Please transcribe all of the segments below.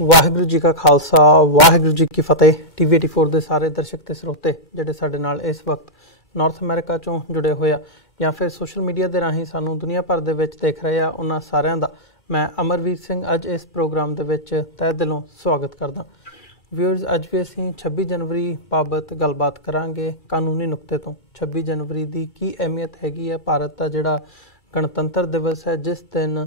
ਵਾਹਿਗੁਰੂ जी का खालसा वाहिगुरू जी की फतेह। TV 84 ਦੇ ਸਾਰੇ ਦਰਸ਼ਕ ਤੇ ਸਰੋਤੇ ਜਿਹੜੇ ਸਾਡੇ ਨਾਲ ਇਸ ਵਕਤ ਨਾਰਥ ਅਮਰੀਕਾ ਚੋਂ ਜੁੜੇ ਹੋਏ ਆ ਜਾਂ ਫਿਰ ਸੋਸ਼ਲ ਮੀਡੀਆ ਦੇ ਰਾਹੀਂ ਸਾਨੂੰ ਦੁਨੀਆ ਭਰ ਦੇ ਵਿੱਚ ਦੇਖ ਰਹੇ ਆ, ਉਹਨਾਂ ਸਾਰਿਆਂ ਦਾ ਮੈਂ ਅਮਰਵੀਰ ਸਿੰਘ ਅੱਜ ਇਸ ਪ੍ਰੋਗਰਾਮ ਦੇ ਵਿੱਚ ਤਹਿ ਦਿਲੋਂ ਸਵਾਗਤ ਕਰਦਾ। ਵਿਊਅਰਸ, ਅੱਜ ਵੀ ਅਸੀਂ 26 ਜਨਵਰੀ ਬਾਬਤ ਗੱਲਬਾਤ ਕਰਾਂਗੇ ਕਾਨੂੰਨੀ ਨੁਕਤੇ ਤੋਂ। 26 ਜਨਵਰੀ ਦੀ ਕੀ ਅਹਿਮੀਅਤ ਹੈਗੀ ਹੈ। ਭਾਰਤ ਦਾ ਜਿਹੜਾ ਗਣਤੰਤਰ ਦਿਵਸ ਹੈ, ਜਿਸ ਦਿਨ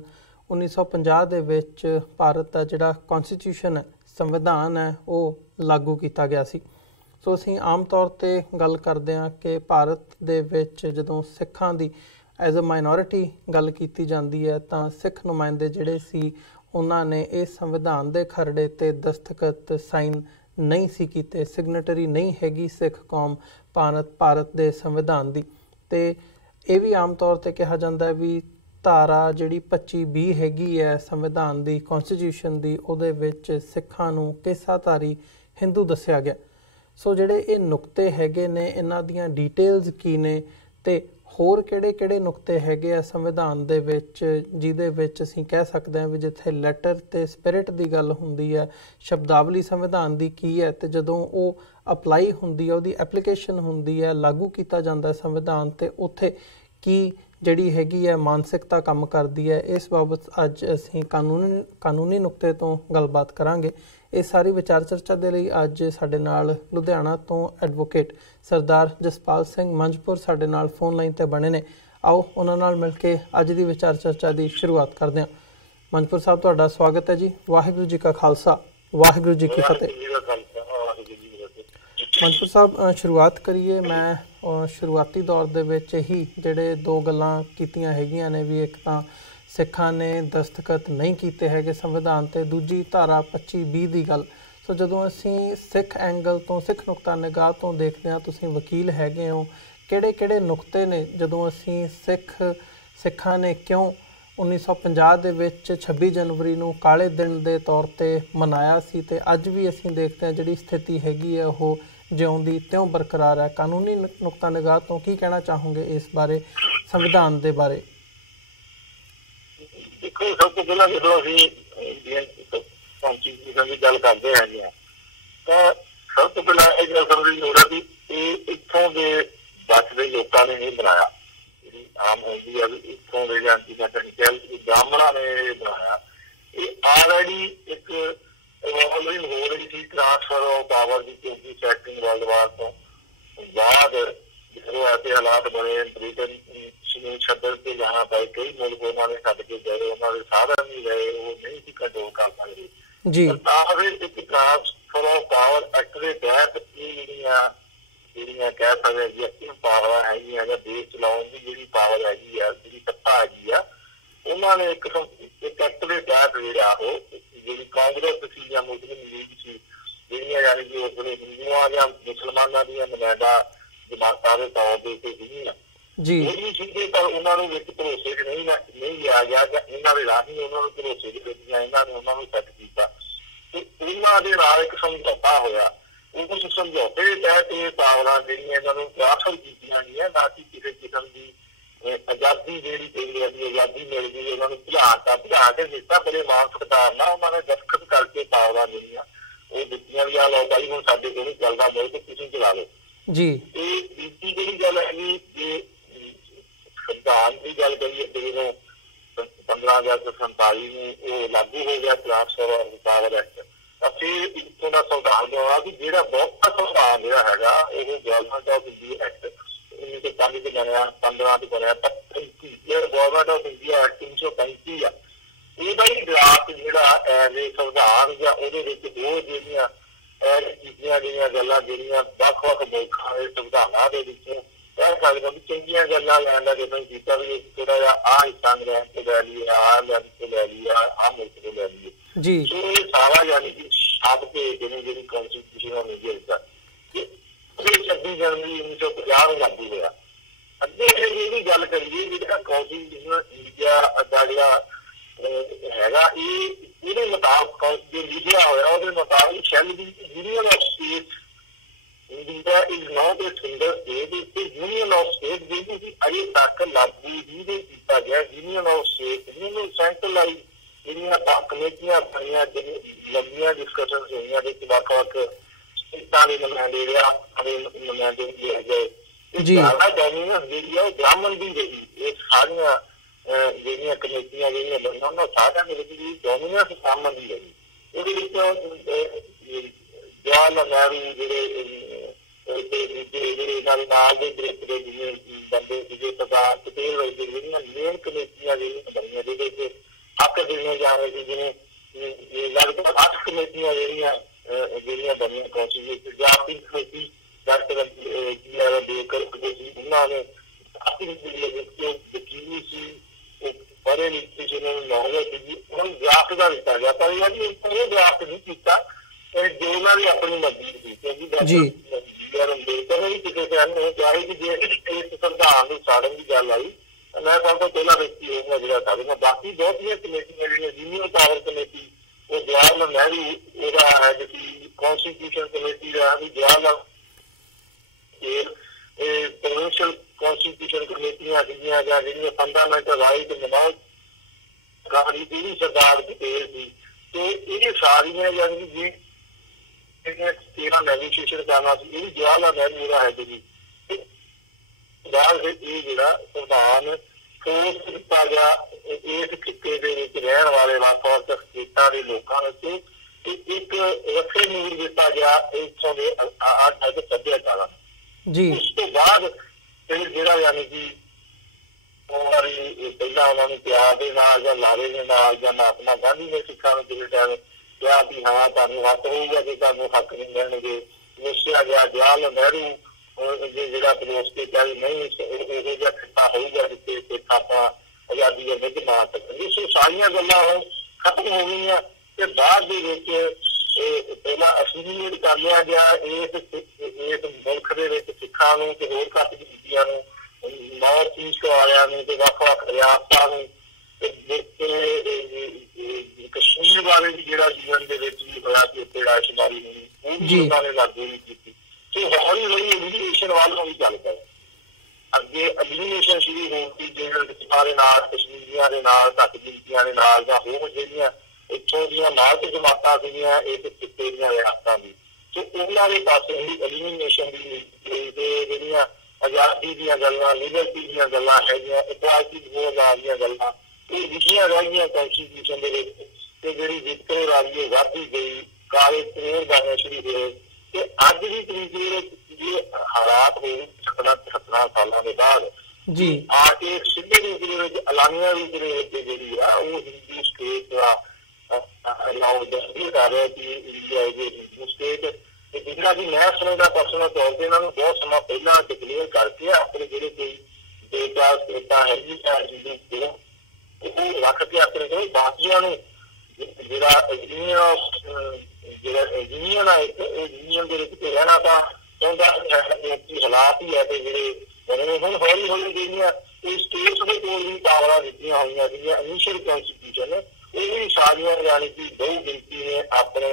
1950 ਦੇ ਵਿੱਚ ਭਾਰਤ ਦਾ ਜਿਹੜਾ ਕੌਂਸਟੀਟਿਊਸ਼ਨ ਹੈ, ਸੰਵਿਧਾਨ ਹੈ, ਉਹ ਲਾਗੂ ਕੀਤਾ ਗਿਆ ਸੀ। ਸੋ ਅਸੀਂ ਆਮ ਤੌਰ 'ਤੇ ਗੱਲ ਕਰਦੇ ਹਾਂ ਕਿ ਭਾਰਤ ਦੇ ਵਿੱਚ ਜਦੋਂ ਸਿੱਖਾਂ ਦੀ ਐਜ਼ ਅ ਮਾਈਨੋਰਿਟੀ ਗੱਲ ਕੀਤੀ ਜਾਂਦੀ ਹੈ ਤਾਂ ਸਿੱਖ ਨੁਮਾਇੰਦੇ ਜਿਹੜੇ ਸੀ ਉਹਨਾਂ ਨੇ ਇਸ ਸੰਵਿਧਾਨ ਦੇ ਖਰੜੇ 'ਤੇ ਦਸਤਖਤ ਸਾਈਨ ਨਹੀਂ ਸੀ ਕੀਤੇ। ਸਿਗਨੇਟਰੀ ਨਹੀਂ ਹੈਗੀ ਸਿੱਖ ਕੌਮ ਭਾਰਤ ਦੇ ਸੰਵਿਧਾਨ ਦੀ। ਅਤੇ ਇਹ ਵੀ ਆਮ ਤੌਰ 'ਤੇ ਕਿਹਾ ਜਾਂਦਾ ਵੀ ਧਾਰਾ ਜਿਹੜੀ 25B ਹੈਗੀ ਹੈ ਸੰਵਿਧਾਨ ਦੀ, ਕੌਂਸਟੀਟਿਊਸ਼ਨ ਦੀ, ਉਹਦੇ ਵਿੱਚ ਸਿੱਖਾਂ ਨੂੰ ਕੇਸਾਧਾਰੀ ਹਿੰਦੂ ਦੱਸਿਆ ਗਿਆ। ਸੋ ਜਿਹੜੇ ਇਹ ਨੁਕਤੇ ਹੈਗੇ ਨੇ, ਇਹਨਾਂ ਦੀਆਂ ਡੀਟੇਲਸ ਕੀ ਨੇ ਅਤੇ ਹੋਰ ਕਿਹੜੇ ਨੁਕਤੇ ਹੈਗੇ ਆ ਸੰਵਿਧਾਨ ਦੇ ਵਿੱਚ, ਜਿਹਦੇ ਵਿੱਚ ਅਸੀਂ ਕਹਿ ਸਕਦੇ ਹਾਂ ਵੀ ਜਿੱਥੇ ਲੈਟਰ ਅਤੇ ਸਪਿਰਿਟ ਦੀ ਗੱਲ ਹੁੰਦੀ ਹੈ, ਸ਼ਬਦਾਵਲੀ ਸੰਵਿਧਾਨ ਦੀ ਕੀ ਹੈ, ਅਤੇ ਜਦੋਂ ਉਹ ਅਪਲਾਈ ਹੁੰਦੀ ਹੈ, ਉਹਦੀ ਐਪਲੀਕੇਸ਼ਨ ਹੁੰਦੀ ਹੈ, ਲਾਗੂ ਕੀਤਾ ਜਾਂਦਾ ਸੰਵਿਧਾਨ, ਅਤੇ ਉੱਥੇ ਕੀ ਜਿਹੜੀ ਹੈਗੀ ਹੈ ਮਾਨਸਿਕਤਾ ਕੰਮ ਕਰਦੀ ਹੈ। ਇਸ ਬਾਬਤ ਅੱਜ ਅਸੀਂ ਕਾਨੂੰਨੀ ਨੁਕਤੇ ਤੋਂ ਗੱਲਬਾਤ ਕਰਾਂਗੇ। ਇਹ ਸਾਰੀ ਵਿਚਾਰ ਚਰਚਾ ਦੇ ਲਈ ਅੱਜ ਸਾਡੇ ਨਾਲ ਲੁਧਿਆਣਾ ਤੋਂ ਐਡਵੋਕੇਟ ਸਰਦਾਰ ਜਸਪਾਲ ਸਿੰਘ ਮੰਝਪੁਰ ਸਾਡੇ ਨਾਲ ਫੋਨ ਲਾਈਨ 'ਤੇ ਬਣੇ ਨੇ। ਆਓ ਉਹਨਾਂ ਨਾਲ ਮਿਲ ਕੇ ਅੱਜ ਦੀ ਵਿਚਾਰ ਚਰਚਾ ਦੀ ਸ਼ੁਰੂਆਤ ਕਰਦੇ ਹਾਂ। ਮੰਝਪੁਰ ਸਾਹਿਬ, ਤੁਹਾਡਾ ਸਵਾਗਤ ਹੈ ਜੀ। ਵਾਹਿਗੁਰੂ ਜੀ ਕਾ ਖਾਲਸਾ ਵਾਹਿਗੁਰੂ ਜੀ ਕੀ ਫਤਿਹ। ਮੰਝਪੁਰ ਸਾਹਿਬ, ਸ਼ੁਰੂਆਤ ਕਰੀਏ। ਮੈਂ ਸ਼ੁਰੂਆਤੀ ਦੌਰ ਦੇ ਵਿੱਚ ਹੀ ਜਿਹੜੇ ਦੋ ਗੱਲਾਂ ਕੀਤੀਆਂ ਹੈਗੀਆਂ ਨੇ ਵੀ ਇੱਕ ਤਾਂ ਸਿੱਖਾਂ ਨੇ ਦਸਤਖਤ ਨਹੀਂ ਕੀਤੇ ਹੈਗੇ ਸੰਵਿਧਾਨ 'ਤੇ, ਦੂਜੀ ਧਾਰਾ 25B ਦੀ ਗੱਲ। ਸੋ ਜਦੋਂ ਅਸੀਂ ਸਿੱਖ ਐਂਗਲ ਤੋਂ, ਸਿੱਖ ਨੁਕਤਾ ਨਿਗਾਹ ਤੋਂ ਦੇਖਦੇ ਹਾਂ, ਤੁਸੀਂ ਵਕੀਲ ਹੈਗੇ ਹੋ, ਕਿਹੜੇ ਨੁਕਤੇ ਨੇ ਜਦੋਂ ਅਸੀਂ ਸਿੱਖਾਂ ਨੇ ਕਿਉਂ 1950 ਦੇ ਵਿੱਚ 26 ਜਨਵਰੀ ਨੂੰ ਕਾਲੇ ਦਿਨ ਦੇ ਤੌਰ 'ਤੇ ਮਨਾਇਆ ਸੀ, ਅਤੇ ਅੱਜ ਵੀ ਅਸੀਂ ਦੇਖਦੇ ਹਾਂ ਜਿਹੜੀ ਸਥਿਤੀ ਹੈਗੀ ਹੈ ਉਹ ਜਿਉਂਦੀ ਤਿਉਂ ਬਰਕਰਾਰ ਹੈ। ਕਾਨੂੰਨੀ ਨੁਕਤਾ ਨਿਗਾਹ ਤੋਂ ਕੀ ਕਹਿਣਾ ਚਾਹੋਗੇ ਇਸ ਬਾਰੇ, ਸੰਵਿਧਾਨ ਦੇ ਬਾਰੇ? ਦੇਖੋ, ਸਭ ਤੋਂ ਪਹਿਲਾਂ ਜਦੋਂ ਅਸੀਂ ਕੌਂਸਟੀਟਿਊਸ਼ਨ ਦੀ ਗੱਲ ਕਰਦੇ ਹੈਗੇ ਹਾਂ ਤਾਂ ਸਭ ਤੋਂ ਪਹਿਲਾਂ ਇਹ ਗੱਲ ਸਮਝਣ ਦੀ ਲੋੜ ਹੈ ਵੀ ਇਹ ਇੱਥੋਂ ਦੇ ਬਚਦੇ ਲੋਕਾਂ ਨੇ ਇਹ ਬਣਾਇਆ। ਜਿਹੜੀ ਆਮ ਹੁੰਦੀ ਹੈ ਵੀ ਇੱਥੋਂ ਦੇ ਜਾਂ ਬ੍ਰਾਹਮਣਾਂ ਨੇ ਇਹ ਬਣਾਇਆ। ਇਹ ਆਲਰੇਡੀ ਇੱਕ ਇਵੋਲਵਿੰਗ ਹੋ ਰਹੀ ਸੀ ਟ੍ਰਾਂਸਫਰ ਆਫ ਪਾਵਰ ਦੀ, ਕਿਉਂਕਿ ਸੈਕੰਡ ਵਰਲਡ ਵਾਰ ਤੋਂ ਬਾਅਦ ਜਦੋਂ ਐਸੇ ਹਾਲਾਤ ਬਣੇ, ਬ੍ਰਿਟਨ ਨੂੰ ਛੱਡ ਕੇ ਜਾਣਾ ਪਏ, ਕਈ ਮੁਲਕ ਉਹਨਾਂ ਨੇ ਛੱਡ ਕੇ ਗਏ, ਉਹਨਾਂ ਦੇ ਸਾਧਨ ਵੀ ਗਏ, ਉਹ ਨਹੀਂ ਸੀ ਕੰਟਰੋਲ ਕਰ ਸਕਦੇ ਜੀ। ਤਾਂ ਫਿਰ ਇੱਕ ਟ੍ਰਾਂਸਫਰ ਆਫ ਪਾਵਰ ਐਕਟ ਦੇ ਤਹਿਤ ਇਹ ਜਿਹੜੀਆਂ ਕਹਿ ਸਕਦੇ ਜੀ ਪਾਵਰਾਂ ਹੈਗੀਆਂ ਜਾਂ ਦੇਸ਼ ਚਲਾਉਣ ਦੀ ਜਿਹੜੀ ਪਾਵਰ ਹੈਗੀ ਆ, ਜਿਹੜੀ ਸੱਤਾ ਹੈਗੀ ਆ, ਉਹਨਾਂ ਨੇ ਇੱਕ ਐਕਟ ਦੇ ਤਹਿਤ ਜਿਹੜਾ ਉਹ ਜਿਹੜੀ ਕਾਂਗਰਸ ਸੀ ਜਾਂ ਮੁਸਲਿਮ ਲੀਗ ਸੀ, ਜਿਹੜੀਆਂ ਯਾਨੀ ਕਿ ਉਸ ਵੇਲੇ ਹਿੰਦੂਆਂ ਜਾਂ ਮੁਸਲਮਾਨਾਂ ਦੀਆਂ ਨੁਮਾਇੰਦਾ ਜਮਾਤਾਂ ਦੇ ਤੌਰ ਦੇ ਉੱਤੇ ਸੀਗੀਆਂ ਜੀ ਸੀਗੇ, ਪਰ ਉਹਨਾਂ ਨੂੰ ਵਿੱਚ ਭਰੋਸੇ 'ਚ ਨਹੀਂ ਲਿਆ ਗਿਆ ਜਾਂ ਇਹਨਾਂ ਦੇ ਰਾਹੀਂ ਉਹਨਾਂ ਨੂੰ ਭਰੋਸੇ 'ਚ ਦਿੱਤੀਆਂ, ਇਹਨਾਂ ਨੇ ਉਹਨਾਂ ਨੂੰ ਸੈੱਟ ਕੀਤਾ ਤੇ ਉਹਨਾਂ ਦੇ ਨਾਲ ਇੱਕ ਸਮਝੌਤਾ ਹੋਇਆ। ਉਸ ਸਮਝੌਤੇ ਦੇ ਤਹਿਤ ਇਹ ਪਾਵਰਾਂ ਜਿਹੜੀਆਂ ਇਹਨਾਂ ਨੂੰ ਟ੍ਰਾਂਸਫਰ ਕੀਤੀਆਂ ਗਈਆਂ, ਨਾ ਕਿ ਕਿਸੇ ਕਿਸਮ ਦੀ ਆਜ਼ਾਦੀ ਜਿਹੜੀ ਇੰਡੀਆ ਦੀ ਆਜ਼ਾਦੀ ਮਿਲ ਗਈ ਉਹਨਾਂ ਨੂੰ ਭਜਾ ਕੇ ਦਿੱਤਾ। ਬੜੇ ਮਾਣ ਸਤਿਕਾਰ ਨਾਲ ਉਹਨਾਂ ਨੇ ਦਸਤਖਤ ਕਰਕੇ ਪਾਵਰਾਂ ਜਿਹੜੀਆਂ ਉਹ ਦਿੱਤੀਆਂ ਵੀ ਆ ਲਓ ਭਾਈ ਹੁਣ ਸਾਡੇ ਕੋਲ ਨਹੀਂ ਚੱਲਦਾ, ਬਹੁਤ ਤੁਸੀਂ ਚਲਾ ਲਓ ਜੀ। ਇਹ ਦੂਜੀ ਜਿਹੜੀ ਗੱਲ ਹੈਗੀ ਜੇ ਸੰਵਿਧਾਨ ਦੀ ਗੱਲ ਕਰੀਏ ਤੇ ਜਦੋਂ 15 ਅਗਸਤ 1947 ਨੂੰ ਉਹ ਲਾਗੂ ਹੋ ਗਿਆ ਟ੍ਰਾਂਸਫਰ ਆਫ ਪਾਵਰ ਐਕਟ, ਤਾਂ ਫਿਰ ਇੱਥੋਂ ਦਾ ਸੰਵਿਧਾਨ ਹੋਇਆ ਵੀ ਜਿਹੜਾ ਬਹੁਤਾ ਸੰਵਿਧਾਨ ਜਿਹੜਾ ਹੈਗਾ ਉਹ ਗਵਰਨਮੈਂਟ ਆਫ ਇੰਡੀਆ ਐਕਟ 1905 ਚ ਬਣਿਆ, 15 ਚ ਬਣਿਆ, 35 ਜਿਹੜਾ ਗਵਰਨਮੈਂਟ ਆਫ ਇੰਡੀਆ ਐਕਟ 335 ਆ, ਇਹਦਾ ਹੀ ਡਰਾਫਟ ਜਿਹੜਾ ਸੰਵਿਧਾਨ ਜਾਂ ਉਹਦੇ ਵਿੱਚ ਦੋ ਜਿਹੜੀਆਂ ਜਿਹੜੀਆਂ ਗੱਲਾਂ ਜਿਹੜੀਆਂ ਵੱਖ-ਵੱਖ ਮੁਲਕਾਂ ਦੇ ਸੰਵਿਧਾਨਾਂ ਦੇ ਵਿੱਚੋਂ ਕਹਿ ਸਕਦੇ ਵੀ ਚੰਗੀਆਂ ਗੱਲਾਂ ਲੈਣ ਦਾ ਜਦੋਂ ਕੀਤਾ ਵੀ ਥੋੜਾ ਜਿਹਾ ਆਹ ਹਿੱਸਾ ਇੰਗਲੈਂਡ ਤੋਂ ਲੈ ਲਈਏ, ਆਹ ਲੈਂਡ ਤੋਂ ਲੈ ਲਈਏ, ਆਹ ਮੁਲਕ ਤੋਂ ਲੈ ਲਈਏ ਜੀ। ਸੋ ਇਹ ਸਾਰਾ ਯਾਨੀ ਕਿ ਛਾਪ ਕੇ ਜਿਹੜੀ ਕੌਂਸਟੀਟਿਊਸ਼ਨ ਆਫ ਇੰਡੀਆ 26 ਜਨਵਰੀ 1950 ਨੂੰ ਲਾਗੂ ਹੋਇਆ। ਅੱਗੇ ਇਹ ਵੀ ਗੱਲ ਕਰੀਏ ਜਿਹੜਾ ਕੌਂਸਟੀਟਿਊਸ਼ਨ ਇੰਡੀਆ ਦਾ ਜਿਹੜਾ ਹੈਗਾ ਇਹਦੇ ਮੁਤਾਬਕ ਜੋ ਲਿਖਿਆ ਹੋਇਆ ਉਹਦੇ ਮੁਤਾਬਕ shall the union of states India is not a single state, it union of state ਜਿਹੜੀ ਅਜੇ ਤੱਕ ਲਾਗੂ ਹੀ ਨਹੀਂ ਕੀਤਾ ਗਿਆ। Union of state, union centralise ਜਿਹੜੀਆਂ ਕਮੇਟੀਆਂ ਬਣੀਆਂ ਲੰਬੀਆਂ ਡਿਸਕਸ਼ਨਸ ਹੋਈਆਂ ਦੇ ਵੱਖ-ਵੱਖ ਸਟੇਟਾਂ ਦੇ ਨੁਮਾਇੰਦੇ ਰਿਆਸਤਾਂ ਦੇ ਨੁਮਾਇੰਦੇ ਲਿਆ ਗਏ। ਜ਼ਿਆਦਾ ਡੋਮੀਨੈਂਸ ਜਿਹੜੀ ਆ ਉਹ ਬ੍ਰਾਹਮਣ ਦੀ ਰਹੀ। ਇਹ ਸਾਰੀਆਂ ਜਿਹੜੀਆਂ ਕਮੇਟੀਆਂ ਜਿਹੜੀਆਂ ਬਣੀਆਂ ਉਹਨਾਂ ਸਾਰਿਆਂ ਦੇ ਵਿੱਚ ਜਿਹੜੀ ਡੋਮੀਨੈਂਸ ਬ੍ਰਾਹਮਣ ਦੀ ਰਹੀ। ਉਹਦੇ ਵਿੱਚ ਜਵਾਹਰ ਲਾਲ ਨਹਿਰੂ ਜਿਹੜੇ ਨਾਲ ਦੇ ਗਰੁੱਪ ਦੇ ਜਿਵੇਂ ਬੰਦੇ ਸੀਗੇ ਸਰਦਾਰ ਪਟੇਲ ਵਰਗੇ ਜਿਹੜੀਆਂ ਮੇਨ ਕਮੇਟੀਆਂ ਜਿਹੜੀਆਂ ਬਣੀਆਂ ਜਿਹਦੇ ਵਿੱਚ ਹੱਕ ਦੇਣੇ ਜਾ ਰਹੇ ਸੀ, ਜਿਵੇਂ ਲਗਭਗ 8 ਕਮੇਟੀਆਂ ਜਿਹੜੀਆਂ ਬਣੀਆਂ ਕੌਂਸਲ ਜਾਤੀ ਕਮੇਟੀ ਡਾਕਟਰ ਦੇਕਰ ਸੀ, ਉਹਨਾਂ ਨੇ ਆਪਣੀ ਵਕੀਲੀ ਸੀ, ਉਹ ਪੜ੍ਹੇ ਲਿਖੇ ਸੀ, ਉਹਨਾਂ ਨੂੰ ਨੌਲੇਜ ਸੀਗੀ, ਉਹਨਾਂ ਨੂੰ ਡਰਾਫਟ ਦਾ ਦਿੱਤਾ ਗਿਆ। ਪਰ ਇਹ ਇਹ ਡਰਾਫਟ ਨਹੀਂ ਕੀਤਾ ਜੋ ਉਹਨਾਂ ਦੀ ਆਪਣੀ ਮਰਜ਼ੀ ਸੀ, ਕਿਉਂਕਿ ਅੰਬੇਦਕਰ ਨੇ ਵੀ ਕਿਸੇ ਟਾਈਮ ਇਹ ਕਿਹਾ ਸੀ ਕਿ ਜੇ ਇਸ ਸੰਵਿਧਾਨ ਨੂੰ ਸਾੜਨ ਦੀ ਗੱਲ ਆਈ ਮੈਂ ਸਭ ਤੋਂ ਪਹਿਲਾਂ ਵਿਅਕਤੀ ਹੋਊਗਾ ਜਿਹੜਾ ਸਾੜੂਗਾ। ਬਾਕੀ ਬਹੁਤੀਆਂ ਕਮੇਟੀਆਂ ਜਿਹੜੀਆਂ ਯੂਨੀਅਨ ਪਾਵਰ ਕਮੇਟੀ ਉਹ ਜਵਾਹਰ ਲਾਲ ਨਹਿਰੂ ਉਹਦਾ ਹੈਡ ਸੀ, ਕੌਂਸਟੀਟਿਊਸ਼ਨ ਕਮੇਟੀ ਦਾ ਵੀ ਜਵਾਹਰ ਲਾਲ ਪ੍ਰੋਵਿੰਸ਼ੀਅਲ ਕੌਂਸਟੀਟਿਊਸ਼ਨ ਕਮੇਟੀਆਂ ਸੀਗੀਆਂ ਜਾਂ ਜਿਹੜੀਆਂ ਫੰਡਾਮੈਂਟਲ ਰਾਈਟ ਮਨਾਉ ਕਾਰੀ ਜਿਹੜੀ ਸਰਦਾਰ ਪਟੇਲ ਸੀ। ਤੇ ਇਹ ਸਾਰੀਆਂ ਯਾਨੀ ਕਿ ਜਿਹੜਾ ਨੈਗੋਸ਼ੀਏਸ਼ਨ ਕਰਨਾ ਸੀ ਇਹ ਵੀ ਜਵਾਹਰ ਲਾਲ ਨਹਿਰੂ ਦਾ ਹੈਡ ਸੀ। ਬਾਅਦ ਇਹ ਜਿਹੜਾ ਸੰਵਿਧਾਨ ਫੋਰਸ ਦਿੱਤਾ ਗਿਆ ਇਸ ਖਿੱਤੇ ਦੇ ਵਿੱਚ ਰਹਿਣ ਵਾਲੇ ਵੱਖ-ਵੱਖ ਸਟੇਟਾਂ ਦੇ ਲੋਕਾਂ ਨੂੰ ਇੱਕ ਵੱਖਰੇ ਨੂਰ ਦਿੱਤਾ ਗਿਆ ਇੱਥੋਂ ਦੇ ਅੱਡ ਸੱਭਿਆਚਾਰਾਂ ਨੂੰ। ਉਸ ਤੋਂ ਬਾਅਦ ਫਿਰ ਜਿਹੜਾ ਯਾਨੀ ਕਿ ਪਹਿਲਾਂ ਉਹਨਾਂ ਨੂੰ ਪਿਆਰ ਦੇ ਨਾਲ ਜਾਂ ਲਾਰੇ ਦੇ ਨਾਲ ਜਾਂ ਮਹਾਤਮਾ ਗਾਂਧੀ ਨੇ ਸਿੱਖਾਂ ਨੂੰ ਕਿਸੇ ਟਾਈਮ ਕਿਹਾ ਵੀ ਹਾਂ ਤੁਹਾਨੂੰ ਹੱਕ ਹੋਊਗਾ ਜੇ ਤੁਹਾਨੂੰ ਹੱਕ ਨਹੀਂ ਮਿਲਣਗੇ, ਨਿਸ਼ਚਿਆ ਗਿਆ ਜਵਾਹਰ ਲਾਲ ਨਹਿਰੂ ਜਿਹੜਾ ਪਲੋਸ ਕੇ ਕਿਹਾ ਨਹੀਂ ਇਹੋ ਜਿਹਾ ਖਿੱਤਾ ਹੋਊਗਾ ਜਿੱਥੇ ਸਿੱਖ ਆਪਾਂ ਆਜ਼ਾਦੀ ਦੇ ਵਿੱਚ ਮਾਰ ਸਕਣਗੇ। ਸੋ ਸਾਰੀਆਂ ਗੱਲਾਂ ਹੁਣ ਖਤਮ ਹੋ ਗਈਆਂ ਤੇ ਬਾਅਦ ਦੇ ਵਿੱਚ ਪਹਿਲਾਂ ਅਸਲੀਅਤ ਕਰ ਲਿਆ ਗਿਆ ਇਸ ਮੁਲਕ ਦੇ ਵਿੱਚ ਸਿੱਖਾਂ ਨੂੰ ਤੇ ਹੋਰ ਘੱਟ ਗਿਣਤੀਆਂ ਨੂੰ, ਨਾਰਥ ਈਸਟ ਵਾਲਿਆਂ ਨੂੰ ਤੇ ਵੱਖ-ਵੱਖ ਰਿਆਸਤਾਂ ਨੂੰ ਕਸ਼ਮੀਰ ਬਾਰੇ ਵੀ ਜਿਹੜਾ ਜੀਵਨ ਦੇ ਵਿੱਚ ਵੀ ਹੋਇਆ ਸੀ ਉੱਥੇ ਰਾਸ਼ਟਰਵਾਦੀ ਹੋਣੀ ਉਹ ਵੀ ਉਹਨਾਂ ਨੇ ਲਾਗੂ ਨਹੀਂ ਕੀਤੀ। ਸੋ ਹੌਲੀ-ਹੌਲੀ ਐਲੀਮੀਨੇਸ਼ਨ ਵੱਲ ਨੂੰ ਵੀ ਚੱਲ ਪਏ। ਅੱਗੇ ਐਲੀਮੀਨੇਸ਼ਨ ਸ਼ੁਰੂ ਹੋਣ ਦੀ ਜਿਹੜੇ ਦੇ ਨਾਲ ਕਸ਼ਮੀਰੀਆਂ ਦੇ ਨਾਲ ਘੱਟ ਗਿਣਤੀਆਂ ਦੇ ਨਾਲ ਜਾਂ ਹੋਰ ਜਿਹੜੀਆਂ ਇੱਥੋਂ ਦੀਆਂ ਨਾਰਥ ਜਮਾਤਾਂ ਸੀਗੀਆਂ ਇਸ ਖਿੱਤੇ ਦੀਆਂ ਰਿਆਸਤਾਂ ਦੀ, ਸੋ ਉਹਨਾਂ ਦੇ ਪਾਸੇ ਹੀ ਐਲੀਮੀਨੇਸ਼ਨ ਦੀ ਜਿਹੜੀਆਂ ਆਜ਼ਾਦੀ ਦੀਆਂ ਗੱਲਾਂ, ਲਿਬਰਟੀ ਦੀਆਂ ਗੱਲਾਂ ਹੈਗੀਆਂ, ਇਕੁਆਲਿਟੀ ਦੀਆਂ ਗੱਲਾਂ ਇਹ ਲਿਖੀਆਂ ਰਹੀਆਂ ਕੌਂਸਟੀਟਿਊਸ਼ਨ ਦੇ ਵਿੱਚ ਤੇ ਜਿਹੜੀ ਵਿਤਕਰੇਬਾਜ਼ੀ ਵੱਧਦੀ ਗਈ, ਕਾਲੇ ਕਾਨੂੰਨ ਬਣਨੇ ਸ਼ੁਰੂ ਹੋਏ ਤੇ ਅੱਜ ਦੀ ਤਰੀਕ ਦੇ ਵਿੱਚ ਇਹ ਹਾਲਾਤ ਹੋਏ 17 ਸਾਲਾਂ ਦੇ ਬਾਅਦ ਆ ਕੇ ਸਿੱਧੇ ਰੂਪ ਦੇ ਵਿੱਚ ਐਲਾਨੀਆ ਰੂਪ ਦੇ ਵਿੱਚ ਜਿਹੜੀ ਆ ਉਹ ਹਿੰਦੂ ਸਟੇਟ ਦਾ ਅਲਾਉ ਕਰ ਰਿਹਾ ਕਿ ਇੰਡੀਆ ਹਿੰਦੂ ਸਟੇਟ ਤੇ ਜਿਹੜਾ ਕਿ ਮੈਂ ਸਮਝਦਾ ਪਰਸਨਲ ਤੌਰ ਤੇ ਇਹਨਾਂ ਨੂੰ ਬਹੁਤ ਸਮਾਂ ਪਹਿਲਾਂ ਡਿਕਲੇਅਰ ਕਰਕੇ ਆਪਣੇ ਜਿਹੜੇ ਕੋਈ ਦੇਸ਼ ਸਟੇਟਾਂ ਹੈਗੀਆਂ ਹਿੰਦੂ ਉਹ ਰੱਖ ਕੇ ਆਪਣੇ ਕੋਲ ਬਾਕੀਆਂ ਨੂੰ ਜਿਹੜਾ ਯੂਨੀਅਨ ਆ ਉਹ ਯੂਨੀਅਨ ਦੇ ਵਿੱਚ ਰਹਿਣਾ ਤਾਂ ਚਾਹੁੰਦਾ ਹਾਲਾਤ ਹੀ ਹੈ ਤੇ ਜਿਹੜੇ ਹੁਣ ਹੌਲੀ-ਹੌਲੀ ਜਿਹੜੀਆਂ ਇਹ ਸਟੇਟਸ ਦੇ ਕੋਲ ਵੀ ਪਾਵਰਾਂ ਦਿੱਤੀਆਂ ਹੋਈਆਂ ਸੀਗੀਆਂ ਇਨੀਸ਼ੀਅਲ ਕੌਂਸਟੀਟਿਊਸ਼ਨ ਇਹ ਵੀ ਸਾਰੀਆਂ ਯਾਨੀ ਕਿ ਬਹੁ ਗਿਣਤੀ ਨੇ ਆਪਣੇ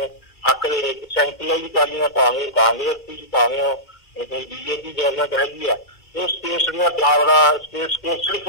ਹੱਕ ਦੇ ਵਿੱਚ ਸੈਂਟਰਲਾਈਜ਼ ਕਰ ਲਈਆਂ, ਭਾਵੇਂ ਕਾਂਗਰਸ ਦੀ ਭਾਵੇਂ ਬੀਜੇਪੀ ਗਵਰਨਮੈਂਟ ਹੈਗੀ ਆ। ਉਹ ਸਟੇਟਸ ਦੀਆਂ ਪਾਵਰਾਂ ਸਟੇਟਸ ਕੋ ਸਿਰਫ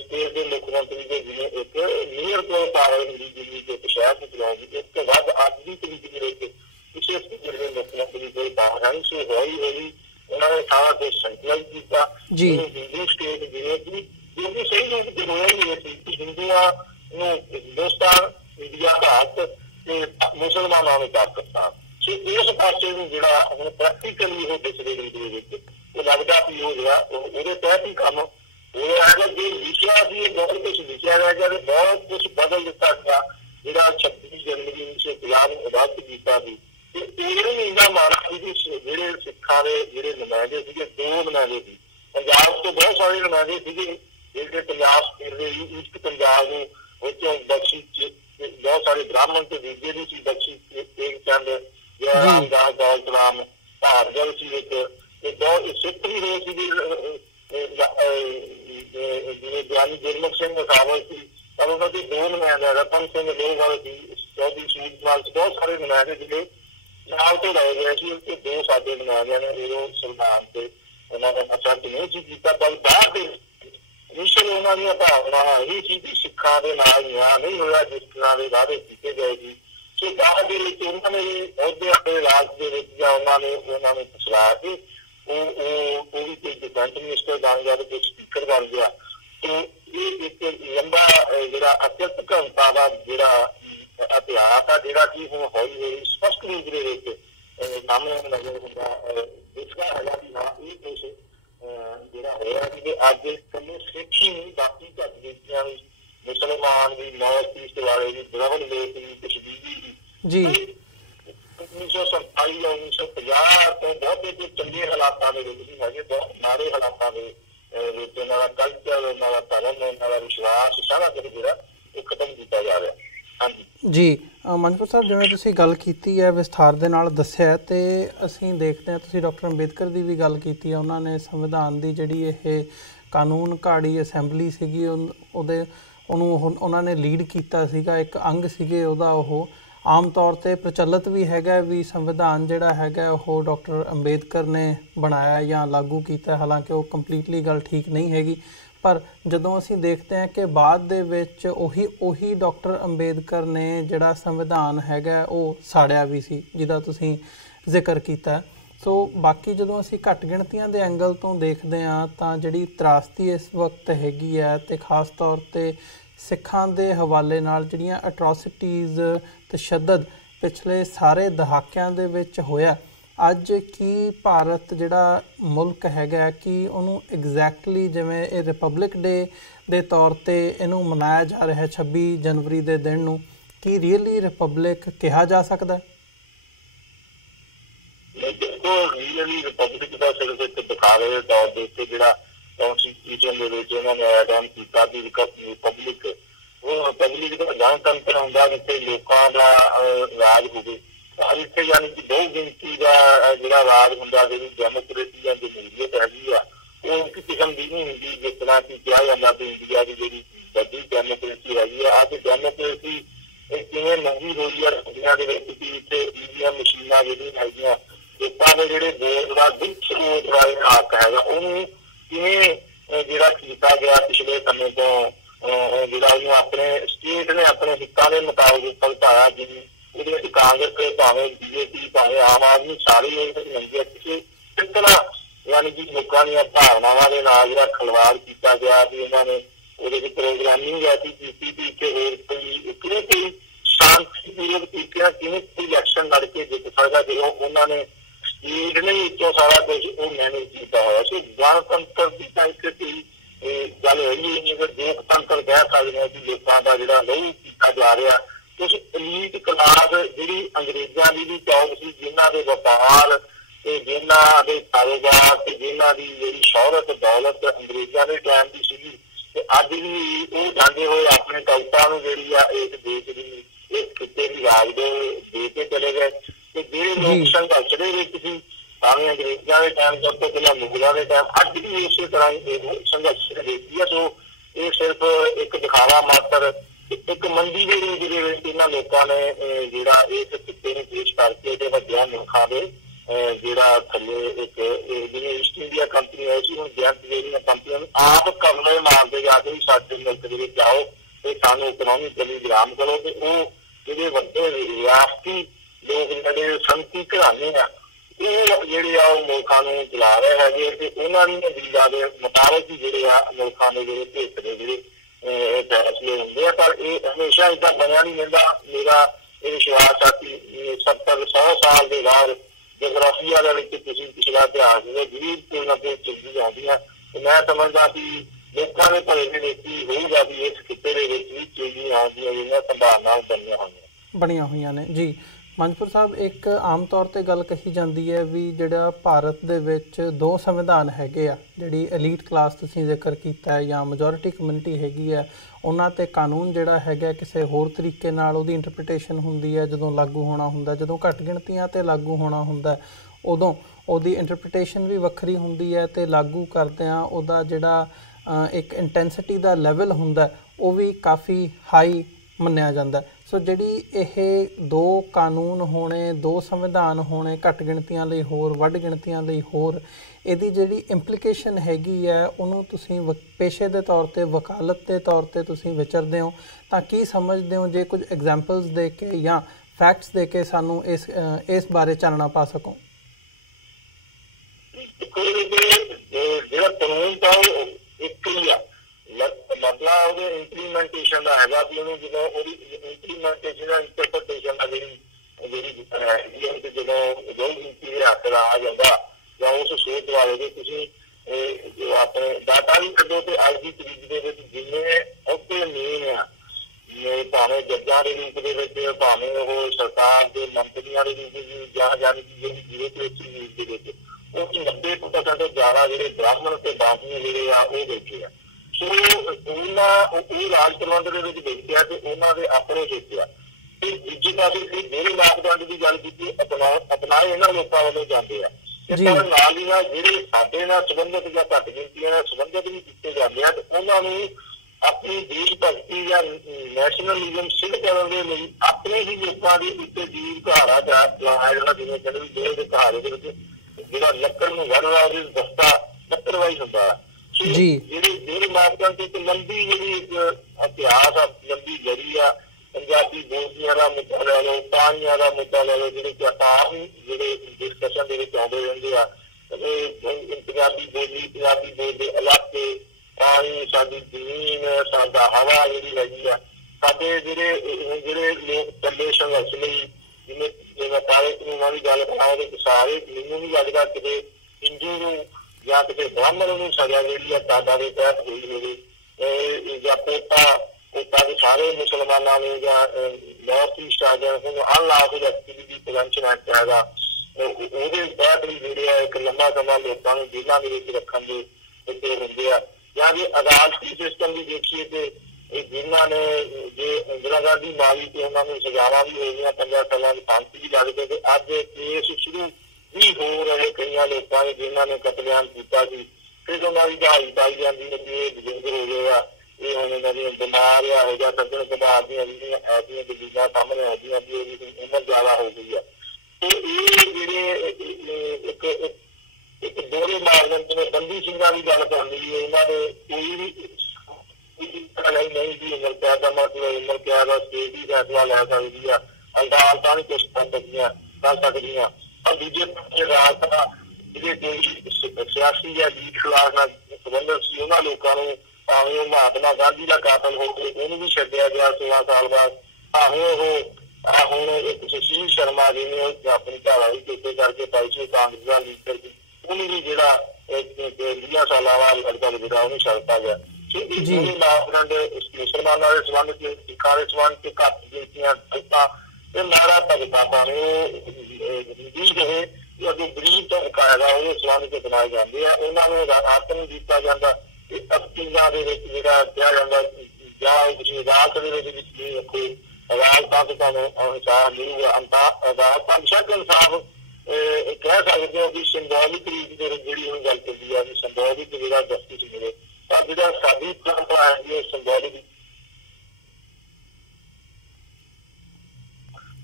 ਸਟੇਟ ਦੇ ਮੁੱਖ ਮੰਤਰੀ ਦੇ ਜਿਵੇਂ ਇੱਕ ਨੀਅਰ ਕੋਲ ਪਾਵਰ ਹੁੰਦੀ ਜਿੰਨੀ ਕਿ ਇੱਕ ਸ਼ਹਿਰ ਨੂੰ ਚਲਾਉਗੀ ਇਸ ਤੋਂ ਵੱਧ ਅੱਜ ਦੀ ਤਰੀਕ ਦੇ ਵਿੱਚ ਕਿਸੇ ਜਿਹੜੇ ਮੁੱਖ ਮੰਤਰੀ ਕੋਈ ਪਾਵਰ ਹੈ। ਸੋ ਹੌਲੀ-ਹੌਲੀ ਉਹਨਾਂ ਨੇ ਸਾਰਾ ਕੁਝ ਸੈਂਟਰਲਾਈਜ਼ ਕੀਤਾ। ਹਿੰਦੂ ਸਟੇਟ ਜਿਵੇਂ ਕਿ ਜੋ ਕਿ ਸਹੀ ਰੂਪ ਚ ਹੋਇਆ ਹੀ ਸੀ ਕਿ ਹਿੰਦੂਆਂ ਨੂੰ ਹਿੰਦੁਸਤਾਨ, ਇੰਡੀਆ ਭਾਰਤ ਤੇ ਮੁਸਲਮਾਨਾਂ ਨੂੰ ਪਾਕਿਸਤਾਨ। ਸੋ ਇਸ ਪਾਸੇ ਨੂੰ ਜਿਹੜਾ ਹੁਣ ਪ੍ਰੈਕਟੀਕਲੀ ਉਹ ਪਿਛਲੇ ਰੂਪ ਦੇ ਵਿੱਚ ਉਹ ਲੱਗਦਾ ਵੀ ਹੋ ਗਿਆ ਉਹਦੇ ਤਹਿਤ ਹੀ ਕੰਮ ਉਹ ਹੈਗਾ। ਜੇ ਲਿਖਿਆ ਸੀ ਇਹ ਬਹੁਤ ਕੁਛ ਲਿਖਿਆ ਰਹਿ ਗਿਆ ਤੇ ਬਹੁਤ ਕੁਛ ਬਦਲ ਦਿੱਤਾ ਗਿਆ। ਜਿਹੜਾ 26 ਜਨਵਰੀ 1950 ਨੂੰ ਆਜ਼ਾਦ ਕੀਤਾ ਸੀ ਤੇ ਇਹ ਮਹੀਨਾ ਮਾਰਾ ਸੀ ਜਿਹੜੇ ਸਿੱਖਾਂ ਦੇ ਜਿਹੜੇ ਨੁਮਾਇੰਦੇ ਸੀਗੇ 2 ਨੁਮਾਇੰਦੇ ਸੀ। ਪੰਜਾਬ ਤੋਂ ਬਹੁਤ ਸਾਰੇ ਨੁਮਾਇੰਦੇ ਸੀਗੇ ਜਿਹੜੇ ਪੰਜਾਬ ਦੇ ਈਸਟ ਪੰਜਾਬ ਨੂੰ ਵਿੱਚੋਂ ਬਖਸ਼ੀ ਬਹੁਤ ਸਾਰੇ ਬ੍ਰਾਹਮਣ ਤੇ ਦੂਜੇ ਵੀ ਸੀ, ਬਖਸ਼ੀ ਤੇਗ ਚੰਦ ਜਾਂ ਰਾਮਦਾਸ ਦੌਲਤ ਰਾਮ ਭਾਰਗਵ ਸੀ ਇੱਕ ਤੇ ਬਹੁਤ ਸਿੱਖ ਵੀ ਰਹੇ ਸੀਗੇ ਜਿਵੇਂ ਗਿਆਨੀ ਗੁਰਮੁਖ ਸਿੰਘ ਮਸਾਵਲ ਸੀ ਪਰ ਉਹਨਾਂ ਦੇ 2 ਨੁਮਾਇੰਦੇ ਰਤਨ ਸਿੰਘ ਲੋਹਗੜ੍ਹ ਸੀ, ਚੌਧਰੀ ਸੂਰਜਮਲ ਸੀ, ਬਹੁਤ ਸਾਰੇ ਨੁਮਾਇੰਦੇ ਜਿਹੜੇ ਨਾਲ ਤੋਂ ਲਏ ਗਏ ਸੀ ਤੇ 2 ਸਾਡੇ ਨੁਮਾਇੰਦਿਆਂ ਨੇ ਉਹ ਸਲਮਾਨ ਤੇ ਉਹਨਾਂ ਦਾ ਮਸਲਾ ਨਹੀਂ ਸੀ ਕੀਤਾ। ਪਰ ਬਾਅਦ ਦੇ ਇਨੀਸ਼ੀਅਲ ਉਹਨਾਂ ਦੀਆਂ ਭਾਵਨਾਵਾਂ ਇਹ ਸੀ ਕਿ ਸਿੱਖਾਂ ਦੇ ਨਾਲ ਨਿਆਂ ਨਹੀਂ ਹੋਇਆ ਜਿਸ ਤਰ੍ਹਾਂ ਦੇ ਵਾਅਦੇ ਕੀਤੇ ਗਏ ਸੀ। ਸੋ ਬਾਅਦ ਦੇ ਵਿੱਚ ਉਹਨਾਂ ਨੇ ਉਹਦੇ ਆਪਣੇ ਰਾਜ ਦੇ ਵਿੱਚ ਜਾਂ ਉਹਨਾਂ ਨੇ ਫਸਲਾ ਕੇ ਉਹ ਵੀ ਕੋਈ ਡਿਫੈਂਸ ਮਿਨਿਸਟਰ ਬਣ ਗਿਆ ਤੇ ਕੋਈ ਸਪੀਕਰ ਬਣ ਗਿਆ। ਸੋ ਇਹ ਇੱਕ ਲੰਬਾ ਜਿਹੜਾ ਅਤਿਅੰਤ ਘੰਟਾ ਦਾ ਜਿਹੜਾ ਇਤਿਹਾਸ ਆ, ਜਿਹੜਾ ਕਿ ਹੁਣ ਹੌਲੀ ਹੌਲੀ ਸਪਸ਼ਟ ਰੂਪ ਦੇ ਵਿੱਚ ਸਾਹਮਣੇ ਨਜ਼ਰ ਹੁੰਦਾ ਦਿਸਦਾ ਹੈਗਾ ਵੀ ਹਾਂ ਇਹ ਕੁਛ ਜਿਹੜਾ ਹੋਇਆ ਕਿ ਅੱਜ ਇਕੱਲੇ ਸਿੱਖ ਹੀ ਨਹੀਂ, ਬਾਕੀ ਘੱਟ ਗਿਣਤੀਆਂ ਵੀ, ਮੁਸਲਮਾਨ ਵੀ, ਨੌਰਥ ਈਸਟ ਵਾਲੇ ਵੀ, ਦਰਵਨ ਲੋਕ ਵੀ, ਕਸ਼ਮੀਰੀ ਵੀ ਜੀ 1947 ਜਾਂ 1950 ਤੋਂ ਬਹੁਤ ਚੰਗੇ ਹਾਲਾਤਾਂ ਦੇ ਵਿੱਚ ਵੀ ਹੈਗੇ, ਬਹੁਤ ਮਾੜੇ ਹਾਲਾਤਾਂ ਦੇ ਵਿੱਚ ਉਹਨਾਂ ਦਾ ਕਲਚਰ, ਉਹਨਾਂ ਦਾ ਧਰਮ, ਉਹਨਾਂ ਦਾ ਵਿਸ਼ਵਾਸ ਸਾਰਾ ਕੁਝ ਜਿਹੜਾ ਉਹ ਖਤਮ ਕੀਤਾ ਜਾ ਰਿਹਾ। ਹਾਂਜੀ ਜੀ ਮਨਪ੍ਰੀਤ ਸਾਹਿਬ, ਜਿਵੇਂ ਤੁਸੀਂ ਗੱਲ ਕੀਤੀ ਹੈ, ਵਿਸਥਾਰ ਦੇ ਨਾਲ ਦੱਸਿਆ, ਅਤੇ ਅਸੀਂ ਦੇਖਦੇ ਹਾਂ ਤੁਸੀਂ ਡਾਕਟਰ ਅੰਬੇਦਕਰ ਦੀ ਵੀ ਗੱਲ ਕੀਤੀ ਹੈ। ਉਹਨਾਂ ਨੇ ਸੰਵਿਧਾਨ ਦੀ ਜਿਹੜੀ ਇਹ ਕਾਨੂੰਨ ਘਾੜੀ ਅਸੈਂਬਲੀ ਸੀਗੀ ਉਹਨੂੰ ਉਹਨਾਂ ਨੇ ਲੀਡ ਕੀਤਾ ਸੀਗਾ, ਇੱਕ ਅੰਗ ਸੀਗੇ ਉਹਦਾ। ਉਹ ਆਮ ਤੌਰ 'ਤੇ ਪ੍ਰਚਲਿਤ ਵੀ ਹੈਗਾ ਵੀ ਸੰਵਿਧਾਨ ਜਿਹੜਾ ਹੈਗਾ ਉਹ ਡਾਕਟਰ ਅੰਬੇਦਕਰ ਨੇ ਬਣਾਇਆ ਜਾਂ ਲਾਗੂ ਕੀਤਾ, ਹਾਲਾਂਕਿ ਉਹ ਕੰਪਲੀਟਲੀ ਗੱਲ ਠੀਕ ਨਹੀਂ ਹੈਗੀ। ਪਰ ਜਦੋਂ ਅਸੀਂ ਦੇਖਦੇ ਹਾਂ ਕਿ ਬਾਅਦ ਦੇ ਵਿੱਚ ਉਹੀ ਡਾਕਟਰ ਅੰਬੇਦਕਰ ਨੇ ਜਿਹੜਾ ਸੰਵਿਧਾਨ ਹੈਗਾ ਉਹ ਸਾੜਿਆ ਵੀ ਸੀ, ਜਿਹਦਾ ਤੁਸੀਂ ਜ਼ਿਕਰ ਕੀਤਾ। ਸੋ ਬਾਕੀ ਜਦੋਂ ਅਸੀਂ ਘੱਟ ਗਿਣਤੀਆਂ ਦੇ ਐਂਗਲ ਤੋਂ ਦੇਖਦੇ ਹਾਂ ਤਾਂ ਜਿਹੜੀ ਤਰਾਸਦੀ ਇਸ ਵਕਤ ਹੈਗੀ ਹੈ, ਅਤੇ ਖ਼ਾਸ ਤੌਰ 'ਤੇ ਸਿੱਖਾਂ ਦੇ ਹਵਾਲੇ ਨਾਲ ਜਿਹੜੀਆਂ ਅਟਰੋਸਿਟੀਜ਼, ਤਸ਼ੱਦਦ ਪਿਛਲੇ ਸਾਰੇ ਦਹਾਕਿਆਂ ਦੇ ਵਿੱਚ ਹੋਇਆ, ਅੱਜ ਕੀ ਭਾਰਤ ਜਿਹੜਾ ਮੁਲਕ ਹੈਗਾ ਕਿ ਉਹਨੂੰ ਐਗਜ਼ੈਕਟਲੀ ਜਿਵੇਂ ਇਹ ਰਿਪਬਲਿਕ ਡੇ ਦੇ ਤੌਰ 'ਤੇ ਇਹਨੂੰ ਮਨਾਇਆ ਜਾ ਰਿਹਾ 26 ਜਨਵਰੀ ਦੇ ਦਿਨ ਨੂੰ, ਕੀ ਰੀਅਲੀ ਰਿਪਬਲਿਕ ਕਿਹਾ ਜਾ ਸਕਦਾ? ਦੇਖੋ, ਰੀਅਲੀ ਰਿਪਬਲਿਕ ਦਾ ਸਿਰਫ ਇੱਕ ਦਿਖਾਵੇ ਦੇ ਤੌਰ ਦੇ ਉੱਤੇ ਜਿਹੜਾ ਕੌਂਸਟੀਟਿਊਸ਼ਨ ਦੇ ਵਿੱਚ ਉਹਨਾਂ ਨੇ ਐਲਾਨ ਕੀਤਾ ਕਿ ਰਿਪਬਲਿਕ ਉਹ ਰਿਪਬਲਿਕ ਦਾ ਗਣਤੰਤਰ ਹੁੰਦਾ ਜਿੱਥੇ ਲੋਕਾਂ ਦਾ ਰਾਜ ਹੋਵੇ। ਇੱਥੇ ਯਾਨੀ ਕਿ ਬਹੁ ਗਿਣਤੀ ਦਾ ਜਿਹੜਾ ਰਾਜ ਹੁੰਦਾ, ਜਿਹੜੀ ਡੈਮੋਕ੍ਰੇਸੀ ਜਾਂ ਜਮਹੂਰੀਅਤ ਹੈਗੀ ਆ, ਉਹ ਇੱਕ ਕਿਸਮ ਦੀ ਨਹੀਂ ਹੁੰਦੀ ਜਿਸ ਤਰ੍ਹਾਂ ਕਿ ਕਿਹਾ ਜਾਂਦਾ ਕਿ ਇੰਡੀਆ ਦੀ ਜਿਹੜੀ ਵੱਡੀ ਡੈਮੋਕ੍ਰੇਸੀ ਹੈਗੀ ਆ। ਅੱਜ ਡੈਮੋਕ੍ਰੇਸੀ ਕਿਵੇਂ ਮੰਗੀ ਹੋਈ ਆ ਦੁਨੀਆਂ ਦੇ ਵਿੱਚ ਕਿ ਇੱਥੇ ਈਵੀਐਮ ਮਸ਼ੀਨਾਂ ਜਿਹੜੀਆਂ ਹੈਗੀਆਂ, ਲੋਕਾਂ ਦੇ ਜਿਹੜੇ ਵੋਟ ਦਾ ਦੁੱਖ ਦਾ ਹੱਕ ਹੈਗਾ, ਉਹਨੂੰ ਕਿਵੇਂ ਜਿਹੜਾ ਕੀਤਾ ਗਿਆ ਪਿਛਲੇ ਸਮੇਂ ਤੋਂ, ਜਿਹੜਾ ਉਹਨੂੰ ਆਪਣੇ ਸਟੇਟ ਨੇ ਆਪਣੇ ਹਿੱਤਾਂ ਦੇ ਮੁਤਾਬਿਕ ਭੁਗਤਾਇਆ। ਜਿਵੇਂ ਉਹਦੇ ਵਿੱਚ ਕਾਂਗਰਸ ਭਾਵੇਂ ਬੀਜੇਪੀ ਭਾਵੇਂ ਆਮ ਆਦਮੀ ਸਾਰੇ ਮੰਗਿਆ ਕਿਸੇ ਤਰ੍ਹਾਂ ਯਾਨੀ ਕਿ ਲੋਕਾਂ ਦੀਆਂ ਭਾਵਨਾਵਾਂ ਦੇ ਨਾਲ ਜਿਹੜਾ ਖਿਲਵਾੜ ਕੀਤਾ ਗਿਆ ਵੀ ਉਹਨਾਂ ਨੇ ਉਹਦੇ ਵਿੱਚ ਪ੍ਰੋਗਰਾਮਿੰਗ ਐਸੀ ਕੀਤੀ ਵੀ ਕਿ ਹੋਰ ਕੋਈ ਸ਼ਾਂਤੀਪੂਰਵਕ ਤਰੀਕੇ ਨਾਲ ਕਿਵੇਂ ਕੋਈ ਇਲੈਕਸ਼ਨ ਲੜ ਕੇ ਜਿੱਤ ਸਕਦਾ, ਜਦੋਂ ਉਹਨਾਂ ਨੇ ਸਟੇਟ ਨੇ ਵਿੱਚੋਂ ਸਾਰਾ ਕੁਝ ਉਹ ਮੈਨੇਜ ਕੀਤਾ ਹੋਇਆ ਸੀ। ਗਣਤੰਤਰ ਦੀ ਤਾਂ ਇੱਕ ਗੱਲ ਹੋਈ ਨਹੀਂ, ਲੋਕਤੰਤਰ ਕਹਿ ਸਕਦੇ ਹਾਂ ਕਿ ਲੋਕਾਂ ਦਾ ਜਿਹੜਾ ਲਹੂ ਕੀਤਾ ਜਾ ਰਿਹਾ। ਕੁਛ ਅਲੀਟ ਕਲਾਸ ਜਿਹੜੀ ਅੰਗਰੇਜ਼ਾਂ ਦੀ ਵੀ ਚੌਕ ਸੀ, ਜਿਨ੍ਹਾਂ ਦੇ ਵਪਾਰ ਤੇ ਜਿਨ੍ਹਾਂ ਦੇ ਕਾਰੋਬਾਰ ਤੇ ਜਿਨ੍ਹਾਂ ਦੀ ਜਿਹੜੀ ਸ਼ੌਹਰਤ ਦੌਲਤ ਅੰਗਰੇਜ਼ਾਂ ਦੇ ਟਾਈਮ ਦੀ ਸੀਗੀ, ਤੇ ਅੱਜ ਵੀ ਉਹ ਜਾਂਦੇ ਹੋਏ ਆਪਣੇ ਦੌਲਤਾਂ ਨੂੰ ਜਿਹੜੀ ਆ ਇਸ ਦੇਸ਼ ਦੀ ਇਸ ਖਿੱਤੇ ਦੀ ਰਾਜ ਦੇ ਕੇ ਚਲੇ ਗਏ। ਤੇ ਜਿਹੜੇ ਲੋਕ ਸੰਘਰਸ਼ ਦੇ ਵਿੱਚ ਸੀ, ਭਾਵੇਂ ਅੰਗਰੇਜ਼ਾਂ ਦੇ ਟਾਈਮ ਸਭ ਤੋਂ ਪਹਿਲਾਂ ਮੁਗਲਾਂ ਦੇ ਟਾਈਮ, ਅੱਜ ਵੀ ਇਸੇ ਤਰ੍ਹਾਂ ਹੀ ਸੰਘਰਸ਼ ਦੇਖੀ ਆ। ਸੋ ਇਹ ਸਿਰਫ ਇੱਕ ਦਿਖਾਵਾ ਮਾਤਰ, ਇੱਕ ਮੰਦੀ ਦੇ ਰੂਪ ਦੇ ਵਿੱਚ ਇਹਨਾਂ ਲੋਕਾਂ ਨੇ ਜਿਹੜਾ ਇਸ ਖਿੱਤੇ ਨੂੰ ਪੇਸ਼ ਕਰਕੇ ਤੇ ਵੱਡਿਆਂ ਮੁਲਕਾਂ ਦੇ ਜਿਹੜਾ ਥੱਲੇ ਇੱਕ ਜਿਵੇਂ ਈਸਟ ਇੰਡੀਆ ਕੰਪਨੀ ਹੋਈ ਸੀ, ਹੁਣ ਜੈਟ ਜਿਹੜੀਆਂ ਕੰਪਨੀਆਂ ਨੂੰ ਆਪ ਕਰਨੇ ਮਾਰਦੇ ਜਾ ਕੇ ਸਾਡੇ ਮੁਲਕ ਦੇ ਵਿੱਚ ਆਓ ਤੇ ਸਾਨੂੰ ਇਕਨੋਮਿਕਲੀ ਵਿਰਾਮ ਕਰੋ। ਤੇ ਉਹ ਜਿਹੜੇ ਵੱਡੇ ਰਿਆਸਤੀ ਲੋਕ ਜਿਹੜੇ ਸੰਤੀ ਘਰਾਣੇ ਆ, ਉਹ ਜਿਹੜੇ ਆ ਉਹ ਮੁਲਕਾਂ ਨੂੰ ਚਲਾ ਰਹੇ ਹੈਗੇ, ਤੇ ਉਹਨਾਂ ਦੀ ਨਜ਼ਰੀਆ ਦੇ ਮੁਤਾਬਕ ਹੀ ਜਿਹੜੇ ਆ ਮੁਲਕਾਂ ਦੇ ਜਿਹੜੇ ਭੇਤ ਦੇ ਜਿਹੜੇ ਫੈਸਲੇ ਹੁੰਦੇ ਆ। ਪਰ ਇਹ ਹਮੇਸ਼ਾ ਏਦਾਂ ਬਣਿਆ ਨਹੀਂ ਰਹਿੰਦਾ। ਮੇਰਾ ਇਹ ਵਿਸ਼ਵਾਸ ਆ ਕਿ 70-100 ਸਾਲ ਦੇ ਬਾਅਦ ਜਗਰਾਫੀਆ ਦੇ ਵਿੱਚ ਤੁਸੀਂ ਪਿਛਲਾ ਇਤਿਹਾਸ ਜ਼ਰੂਰ ਕੋਈ ਨਾ ਕੋਈ ਚੀਜ਼ਾਂ ਆਉਂਦੀਆਂ, ਤੇ ਮੈਂ ਸਮਝਦਾ ਕਿ ਲੋਕਾਂ ਦੇ ਭਲੇ ਦੇ ਵਿੱਚ ਹੀ ਹੋਊਗਾ ਵੀ ਇਸ ਖਿੱਤੇ ਦੇ ਵਿੱਚ ਵੀ ਚੀਜ਼ਾਂ ਆਉਂਦੀਆਂ ਜਿਹੜੀਆਂ ਸੰਭਾਵਨਾਵਾਂ ਬਣੀਆਂ ਹੋਈਆਂ ਨੇ। ਜੀ ਮਨਪ੍ਰੀਤ ਸਾਹਿਬ, ਇੱਕ ਆਮ ਤੌਰ 'ਤੇ ਗੱਲ ਕਹੀ ਜਾਂਦੀ ਹੈ ਵੀ ਜਿਹੜਾ ਭਾਰਤ ਦੇ ਵਿੱਚ 2 ਸੰਵਿਧਾਨ ਹੈਗੇ ਆ, ਜਿਹੜੀ ਐਲੀਟ ਕਲਾਸ ਤੁਸੀਂ ਜ਼ਿਕਰ ਕੀਤਾ ਹੈ ਜਾਂ ਮੈਜੋਰਿਟੀ ਕਮਿਊਨਿਟੀ ਹੈਗੀ ਹੈ, ਉਹਨਾਂ 'ਤੇ ਕਾਨੂੰਨ ਜਿਹੜਾ ਹੈਗਾ ਕਿਸੇ ਹੋਰ ਤਰੀਕੇ ਨਾਲ ਉਹਦੀ ਇੰਟਰਪ੍ਰੀਟੇਸ਼ਨ ਹੁੰਦੀ ਹੈ ਜਦੋਂ ਲਾਗੂ ਹੋਣਾ ਹੁੰਦਾ। ਜਦੋਂ ਘੱਟ ਗਿਣਤੀਆਂ 'ਤੇ ਲਾਗੂ ਹੋਣਾ ਹੁੰਦਾ ਉਦੋਂ ਉਹਦੀ ਇੰਟਰਪ੍ਰੀਟੇਸ਼ਨ ਵੀ ਵੱਖਰੀ ਹੁੰਦੀ ਹੈ, ਅਤੇ ਲਾਗੂ ਕਰਦਿਆਂ ਉਹਦਾ ਜਿਹੜਾ ਇੱਕ ਇੰਟੈਂਸਿਟੀ ਦਾ ਲੈਵਲ ਹੁੰਦਾ ਉਹ ਵੀ ਕਾਫੀ ਹਾਈ ਮੰਨਿਆ ਜਾਂਦਾ। ਸੋ ਜਿਹੜੀ ਇਹ 2 ਕਾਨੂੰਨ ਹੋਣੇ, 2 ਸੰਵਿਧਾਨ ਹੋਣੇ, ਘੱਟ ਗਿਣਤੀਆਂ ਲਈ ਹੋਰ, ਵੱਧ ਗਿਣਤੀਆਂ ਲਈ ਹੋਰ, ਇਹਦੀ ਜਿਹੜੀ ਇੰਪਲੀਕੇਸ਼ਨ ਹੈਗੀ ਹੈ ਉਹਨੂੰ ਤੁਸੀਂ ਪੇਸ਼ੇ ਦੇ ਤੌਰ 'ਤੇ, ਵਕਾਲਤ ਦੇ ਤੌਰ 'ਤੇ ਤੁਸੀਂ ਵਿਚਰਦੇ ਹੋ ਤਾਂ ਕੀ ਸਮਝਦੇ ਹੋ? ਜੇ ਕੁਝ ਐਗਜ਼ਾਮਪਲਸ ਦੇ ਕੇ ਜਾਂ ਫੈਕਟਸ ਦੇ ਕੇ ਸਾਨੂੰ ਇਸ ਬਾਰੇ ਚਾਨਣਾ ਪਾ ਸਕੋ। ਜਿਹੜਾ ਕਾਨੂੰਨ ਤਾਂ ਇੱਕ ਹੀ ਆ, ਮਸਲਾ ਉਹਦੇ ਇੰਪਲੀਮੈਂਟੇਸ਼ਨ ਦਾ ਹੈਗਾ ਵੀ ਉਹਨੂੰ ਜਦੋਂ ਉਹਦੀ ਇੰਪਲੀਮੈਂਟੇਸ਼ਨ ਦਾ ਇੰਟਰਪ੍ਰੀਟੇਸ਼ਨ ਦਾ ਜਿਹੜੀ ਜਦੋਂ ਗਿਣਤੀ ਦੇ ਹੱਥ ਦਾ ਆ ਜਾਂਦਾ ਜਾਂ ਉਸ ਸੋਚ ਵਾਲੇ ਦੇ ਤੁਸੀਂ ਆਪਣੇ ਡਾਟਾ ਵੀ ਕੱਢੋ ਤੇ ਅੱਜ ਦੀ ਤਰੀਕ ਦੇ ਵਿੱਚ ਜਿੰਨੇ ਉੱਤੇ ਮੇਨ ਆ, ਭਾਵੇਂ ਜੱਜਾਂ ਦੇ ਰੂਪ ਦੇ ਵਿੱਚ, ਭਾਵੇਂ ਉਹ ਸਰਕਾਰ ਦੇ ਮੰਤਰੀਆਂ ਦੇ ਰੂਪ ਵਿੱਚ ਜਾਂ ਜਾਨੀ ਕਿ ਜਿਹੜੀ ਬਿਊਰੋਕ੍ਰੇਸੀ ਨਿਊਜ਼ ਦੇ ਵਿੱਚ, ਉਹ 90% ਤੋਂ ਜ਼ਿਆਦਾ ਜਿਹੜੇ ਬ੍ਰਾਹਮਣ ਤੇ ਬਾਕੀ ਜਿਹੜੇ ਆ ਉਹ ਬੈਠੇ ਆ। ਸੋ ਉਹ ਰਾਜ ਪ੍ਰਬੰਧ ਦੇ ਵਿੱਚ ਬੈਠਿਆ ਤੇ ਉਹਨਾਂ ਦੇ ਆਪਣੇ ਸੋਚਿਆ ਤੇ ਦੂਜੇ ਪਾਸੇ ਜਿਹੜੇ ਮਾਪਦੰਡ ਦੀ ਗੱਲ ਕੀਤੀ ਅਪਣਾਏ ਇਹਨਾਂ ਲੋਕਾਂ ਵੱਲੋਂ ਜਾਂਦੇ ਆ। ਇਸ ਤਰ੍ਹਾਂ ਨਾਲ ਹੀ ਨਾਲ ਜਿਹੜੇ ਸਾਡੇ ਨਾਲ ਸੰਬੰਧਿਤ ਜਾਂ ਘੱਟ ਗਿਣਤੀਆਂ ਨਾਲ ਸੰਬੰਧਿਤ ਵੀ ਕੀਤੇ ਜਾਂਦੇ ਆ ਤੇ ਉਹਨਾਂ ਨੂੰ ਆਪਣੀ ਦੇਸ਼ ਭਗਤੀ ਜਾਂ ਨੈਸ਼ਨਲਿਜ਼ਮ ਸਿੱਧ ਕਰਨ ਦੇ ਲਈ ਆਪਣੇ ਹੀ ਲੋਕਾਂ ਦੇ ਉੱਤੇ ਜੀਵ ਘਾਰਾ ਲਾਇਆ ਜਿਹੜਾ, ਜਿਵੇਂ ਕਹਿੰਦੇ ਵੀ ਦੇਸ਼ ਦੇ ਘਾਰੇ ਦੇ ਵਿੱਚ ਜਿਹੜਾ ਲੱਕੜ ਨੂੰ ਵੜਦਾ ਉਹਦੀ ਦਸਤਾ ਲੱਕੜਵਾਈ ਹੁੰਦਾ। ਜਿਹੜੇ ਮਾਪਦੰਡ ਇੱਕ ਲੰਬੀ ਜਿਹੜੀ ਇੱਕ ਇਤਿਹਾਸ ਆ, ਲੰਬੀ ਜੜੀ ਆ, ਪੰਜਾਬੀ ਬੋਲੀਆਂ ਦਾ ਮੁੱਦਾ ਲੈ ਲਓ, ਪਾਣੀਆਂ ਦਾ ਮੁੱਦਾ ਲੈ ਲਓ, ਜਿਹੜੇ ਕਿ ਆਮ ਜਿਹੜੇ ਡਿਸਕਸ਼ਨ ਦੇ ਵਿੱਚ ਆਉਂਦੇ ਰਹਿੰਦੇ ਆ। ਪੰਜਾਬੀ ਬੋਲੀ ਦੇ ਇਲਾਕੇ, ਪਾਣੀ, ਸਾਡੀ ਜ਼ਮੀਨ, ਸਾਡਾ ਹਵਾ ਜਿਹੜੀ ਹੈਗੀ ਆ, ਸਾਡੇ ਜਿਹੜੇ ਲੋਕ ਚੱਲੇ ਸੰਘਰਸ਼ ਲਈ, ਜਿਵੇਂ ਕਾਲੇ ਕਾਨੂੰਨਾਂ ਦੀ ਗੱਲ ਕਰਾਂ ਉਹਦੇ ਸਾਰੇ ਮੈਨੂੰ ਨਹੀਂ ਲੱਗਦਾ ਕਿਤੇ ਹਿੰਦੂ ਨੂੰ ਜਾਂ ਕਿਤੇ ਬ੍ਰਾਹਮਣ ਨੂੰ ਸਜ਼ਾ ਜਿਹੜੀ ਆ ਦਾਦਾ ਦੇ ਤਹਿਤ ਹੋਈ ਹੋਵੇ, ਜਾਂ ਕੋਟਾ ਦੇ ਸਾਰੇ ਮੁਸਲਮਾਨਾਂ ਨੂੰ ਜਾਂ ਨਾਰਥ ਈਸਟ ਆ ਜਾਂ ਅਨਲੌਫੁਲ ਐਕਟੀਵਿਟੀ ਪ੍ਰੀਵੈਂਸ਼ਨ ਐਕਟ ਹੈਗਾ, ਉਹਦੇ ਤਹਿਤ ਵੀ ਜਿਹੜੇ ਆ ਇੱਕ ਲੰਬਾ ਸਮਾਂ ਲੋਕਾਂ ਨੂੰ ਜੇਲ੍ਹਾਂ ਦੇ ਵਿੱਚ ਰੱਖਣ ਦੇ ਉੱਤੇ ਹੁੰਦੇ ਆ। ਜਾਂ ਜੇ ਅਦਾਲਤੀ ਸਿਸਟਮ ਵੀ ਦੇਖੀਏ ਤੇ ਜਿਨ੍ਹਾਂ ਨੇ ਜੇ ਇੰਦਰਾ ਗਾਂਧੀ ਮਾਰੀ ਤੇ ਉਹਨਾਂ ਨੂੰ ਸਜ਼ਾਵਾਂ ਵੀ ਹੋ ਗਈਆਂ, 5 ਸਾਲਾਂ ਦੀ ਫਾਂਸੀ ਵੀ ਲੱਗਦੇ ਤੇ ਅੱਜ ਕੇਸ ਸ਼ੁਰੂ ਵੀ ਹੋ ਰਹੇ ਕਈਆਂ ਲੋਕਾਂ ਨੇ ਜਿਨ੍ਹਾਂ ਨੇ ਕਤਲੇਆਮ ਕੀਤਾ ਸੀ। ਫਿਰ ਉਹਨਾਂ ਦੀ ਦਹਾਈ ਪਾਈ ਜਾਂਦੀ ਹੈ ਕਿ ਇਹ ਬਜ਼ੁਰਗ ਹੋ ਗਏ ਆ, ਇਹ ਹੁਣ ਇਹਨਾਂ ਦੀਆਂ ਬਿਮਾਰ ਆ, ਹੋ ਜਾਂ ਸੱਜਣ ਸੁਭਾਅ ਦੀਆਂ ਜਿਹੜੀਆਂ ਐਸੀਆਂ ਡਿਜ਼ੀਜ਼ਾਂ ਸਾਹਮਣੇ ਆਉਂਦੀਆਂ ਵੀ ਉਹਦੀ ਉਮਰ ਜ਼ਿਆਦਾ ਹੋ ਗਈ ਆ। ਤੇ ਇਹ ਜਿਹੜੇ ਇੱਕ ਦੋਹਰੇ ਮਾਪਦੰਡ ਜਿਵੇਂ ਬੰਦੀ ਸਿੰਘਾਂ ਦੀ ਗੱਲ ਕਰਨੀ ਹੈ, ਇਹਨਾਂ ਦੇ ਕੋਈ ਵੀ ਨਹੀਂ ਦੀ ਉਮਰ ਕੈਦ ਦਾ ਮਤਲਬ ਉਮਰ ਕੈਦ ਦਾ ਸਟੇਟ ਹੀ ਫੈਸਲਾ ਲੈ ਸਕਦੀ ਆ, ਅਦਾਲਤਾਂ ਵੀ ਕੁਛ ਕਰ ਸਕਦੀਆਂ। ਪਰ ਦੂਜੇ ਪਾਸੇ ਰਾਜਸਭਾ ਜਿਹੜੇ ਸਿਆਸੀ ਜਾਂ ਲੀਡ ਕਲਾਸ ਨਾਲ ਸੰਬੰਧਿਤ ਸੀ ਉਹਨਾਂ ਲੋਕਾਂ ਨੂੰ, ਭਾਵੇਂ ਉਹ ਮਹਾਤਮਾ ਗਾਂਧੀ ਦਾ ਕਾਤਲ ਹੋ ਕੇ ਉਹਨੂੰ ਵੀ ਛੱਡਿਆ ਗਿਆ 16 ਸਾਲ ਬਾਅਦ, ਭਾਵੇਂ ਉਹ ਹੁਣ ਇੱਕ ਸੁਸ਼ੀਲ ਸ਼ਰਮਾ ਜੀ ਨੇ ਆਪਣੀ ਧਾਰਾਵਾਈ ਚੇਤੇ ਕਰਕੇ ਪਾਈ ਸੀ ਕਾਂਗਰਸ ਦਾ ਲੀਡਰ ਸੀ, ਉਹਨੂੰ ਵੀ ਜਿਹੜਾ 20 ਸਾਲਾਂ ਬਾਅਦ ਲਗਭਗ ਜਿਹੜਾ ਉਹਨੂੰ ਛੱਡਤਾ ਗਿਆ। ਸੋ ਇਹ ਦੋਵੇਂ ਮਾਪਦੰਡ ਮੁਸਲਮਾਨਾਂ ਦੇ ਸੰਬੰਧ ਚ, ਸਿੱਖਾਂ ਦੇ ਸੰਬੰਧ ਚ, ਘੱਟ ਗਿਣਤੀਆਂ ਸੰਗਤਾਂ ਤੇ ਨਾਰਾ ਭਗਤਾਂ ਭਾਵੇਂ ਉਹ ਰਹੇ ਜਾਂ ਜੋ ਗਰੀਬ ਤਬਕਾ ਹੈਗਾ ਉਹਦੇ ਸੰਬੰਧ ਚ ਬਣਾਏ ਜਾਂਦੇ ਆ, ਉਹਨਾਂ ਨੂੰ ਆਤਮ ਦਿੱਤਾ ਜਾਂਦਾ। ਇਹ ਤਫਸੀਲਾਂ ਦੇ ਵਿੱਚ ਜਿਹੜਾ ਕਿਹਾ ਜਾਂਦਾ ਜਾਂ ਤੁਸੀਂ ਅਦਾਲਤ ਦੇ ਵਿੱਚ ਨਹੀਂ ਰੱਖੋ, ਅਦਾਲਤਾਂ ਤੋਂ ਤੁਹਾਨੂੰ ਇਨਸਾਫ ਮਿਲੂਗਾ, ਅਦਾਲਤਾਂ ਬੇਸ਼ੱਕ ਇਨਸਾਫ ਕਹਿ ਸਕਦੇ ਹੋ ਕਿ ਸਿੰਬੋਲਿਕ ਰੀਤ ਦੇ ਜਿਹੜੀ ਹੁਣ ਗੱਲ ਕਰਦੀ ਆ ਵੀ ਸਿੰਬੋਲਿਕ ਜਿਹੜਾ ਜਸਟਿਸ ਮਿਲੇ, ਪਰ ਜਿਹੜਾ ਸਾਡੀ ਪਰੰਪਰਾ ਹੈਗੀ ਉਹ ਸਿੰਬੋਲਿਕ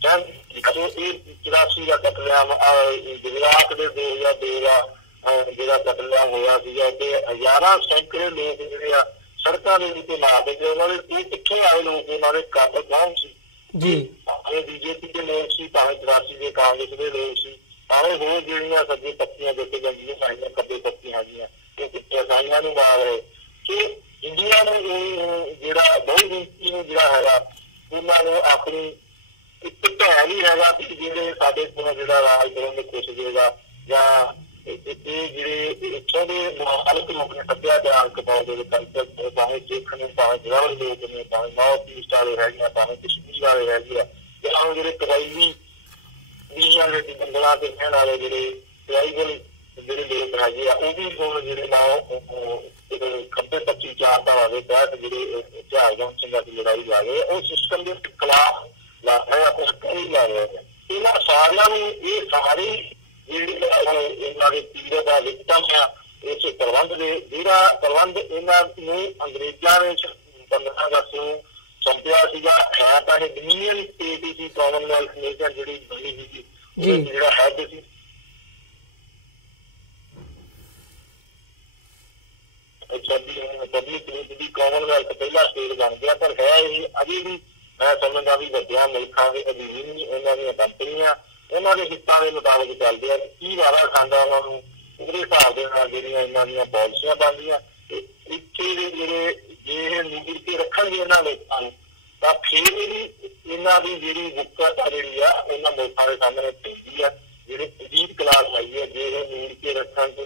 ਇਹ 84 ਦਾ ਕਤਲੇਆਮ ਗੁਜਰਾਤ ਦੇ 2002 ਦਾ ਜਿਹੜਾ ਕਤਲੇਆਮ ਹੋਇਆ ਸੀਗਾ ਤੇ ਹਜ਼ਾਰਾਂ ਸੈਂਕੜੇ ਲੋਕ ਜਿਹੜੇ ਆ ਸੜਕਾਂ ਦੇ ਉੱਤੇ ਮਾਰਦੇ ਸੀ। ਉਹਨਾਂ ਦੇ ਕਿੱਥੇ ਆਏ ਲੋਕ, ਉਹਨਾਂ ਦੇ ਕਾਤਲ ਕੌਣ ਸੀ? ਭਾਵੇਂ ਬੀਜੇਪੀ ਦੇ ਲੋਕ ਸੀ, ਭਾਵੇਂ 84 ਦੇ ਕਾਂਗਰਸ ਦੇ ਲੋਕ ਸੀ, ਭਾਵੇਂ ਹੋਰ ਜਿਹੜੀਆਂ ਸੱਜੇ ਪੱਤੀਆਂ ਦਿੱਤੇ ਜਾਂਦੀਆਂ ਸਾਈਆਂ ਖੱਬੇ ਪੱਤੀਆਂ ਹੈਗੀਆਂ, ਕਿਉਂਕਿ ਇਸਾਈਆਂ ਨੂੰ ਮਾਰ ਰਹੇ। ਸੋ ਇੰਡੀਆ ਨੂੰ ਜਿਹੜਾ ਬਹੁਤ ਗਿਣਤੀ ਨੂੰ ਜਿਹੜਾ ਹੈਗਾ ਉਹਨਾਂ ਨੂੰ ਆਪਣੀ ਇੱਕ ਭੈ ਵੀ ਹੈਗਾ ਕਿ ਜਿਹੜੇ ਸਾਡੇ ਕੋਲ ਜਿਹੜਾ ਰਾਜ ਕਰਨ ਦੀ ਕੋਸ਼ਿਸ਼ ਹੋਏਗਾ ਜਾਂ ਇਹ ਜਿਹੜੇ ਇੱਥੋਂ ਦੇ ਮੁਖਾਲਫ ਲੋਕ ਨੇ ਸੱਭਿਆਚਾਰਕ ਤੌਰ ਦੇ ਕਲਚਰ, ਭਾਵੇਂ ਸਿੱਖ ਨੇ, ਭਾਵੇਂ ਜਵਾਹਰ ਲੋਕ ਨੇ, ਭਾਵੇਂ ਨਾਰਥ ਈਸਟ ਵਾਲੇ ਹੈਗੇ ਆ, ਭਾਵੇਂ ਕਸ਼ਮੀਰ ਵਾਲੇ ਹੈਗੇ ਆ, ਜਾਂ ਜਿਹੜੇ ਕਬਾਇਲੀ ਦੀਆਂ ਦੇ ਜੰਗਲਾਂ ਤੇ ਰਹਿਣ ਵਾਲੇ ਜਿਹੜੇ ਟ੍ਰਾਈਬਲ ਜਿਹੜੇ ਲੋਕ ਹੈਗੇ ਆ, ਉਹ ਵੀ ਹੁਣ ਜਿਹੜੇ ਨਾ ਖੱਬੇ ਪੱਚੀ ਚਾਰ ਧਾਰਾ ਦੇ ਤਹਿਤ ਜਿਹੜੇ ਜਹਾਜ਼ ਸਿੰਘਾਂ ਦੀ ਲੜਾਈ ਲਾ ਰਹੇ ਉਹ ਸਿਸਟਮ ਦੇ ਖਿਲਾਫ ਲਾ ਰਹੇ ਆ, ਕੁਛ ਕਈ ਲਾ ਰਹੇ ਆ। ਇਹਨਾਂ ਸਾਰਿਆਂ ਨੂੰ ਇਹ ਸਾਰੇ ਜਿਹੜੀ ਇਹਨਾਂ ਦੇ ਪੀੜਤ ਦਾ ਵਿਕਟਮ ਆ ਇਸ ਪ੍ਰਬੰਧ ਦੇ, ਜਿਹੜਾ ਪ੍ਰਬੰਧ ਇਹਨਾਂ ਨੂੰ ਅੰਗਰੇਜ਼ਾਂ ਨੇ 15 ਅਗਸਤ ਨੂੰ ਸੌਂਪਿਆ ਸੀਗਾ। ਹੈ ਤਾਂ ਇਹ ਡੋਮੀਨੀਅਨ ਸਟੇਟ ਸੀ, ਕਾਮਨਵੈਲਥ ਨੇਸ਼ਨ ਜਿਹੜੀ ਬਣੀ ਸੀਗੀ, ਜਿਹੜਾ ਹੈਡ ਸੀ ਪਬਲਿਕ ਦੀ ਕਾਮਨਵੈਲਥ ਪਹਿਲਾ ਸਟੇਟ ਬਣ ਗਿਆ, ਪਰ ਹੈ ਇਹ ਅਜੇ ਵੀ मैं समझदा भी वड्डियां मुल्कां दे अधीन ही उन्हां दीयां कंपनियां उन्हां दे हितां दे मुताबिक चलदे आ। की वारा खांदा उन्हां नूं ਉਹਦੇ ਹਿਸਾਬ ਦੇ ਨਾਲ ਜਿਹੜੀਆਂ ਇਹਨਾਂ ਦੀਆਂ ਪਾਲਿਸੀਆਂ ਬਣਦੀਆਂ ਤੇ ਇੱਥੇ ਦੇ ਜਿਹੜੇ ਜੇ ਨੀਤੀ ਕੇ ਰੱਖਣਗੇ ਇਹਨਾਂ ਲੋਕਾਂ ਨੂੰ ਤਾਂ ਫਿਰ ਇਹਨਾਂ ਦੀ ਜਿਹੜੀ ਮੁਕਤ ਆ ਜਿਹੜੀ ਆ ਉਹਨਾਂ ਲੋਕਾਂ ਦੇ ਸਾਹਮਣੇ ਪੇਸ਼ੀ ਆ। ਜਿਹੜੇ ਅਜੀਤ ਕਲਾਸ ਆਈ ਹੈ ਜੇ ਇਹ ਨੀਤੀ ਕੇ ਰੱਖਣ ਤੋਂ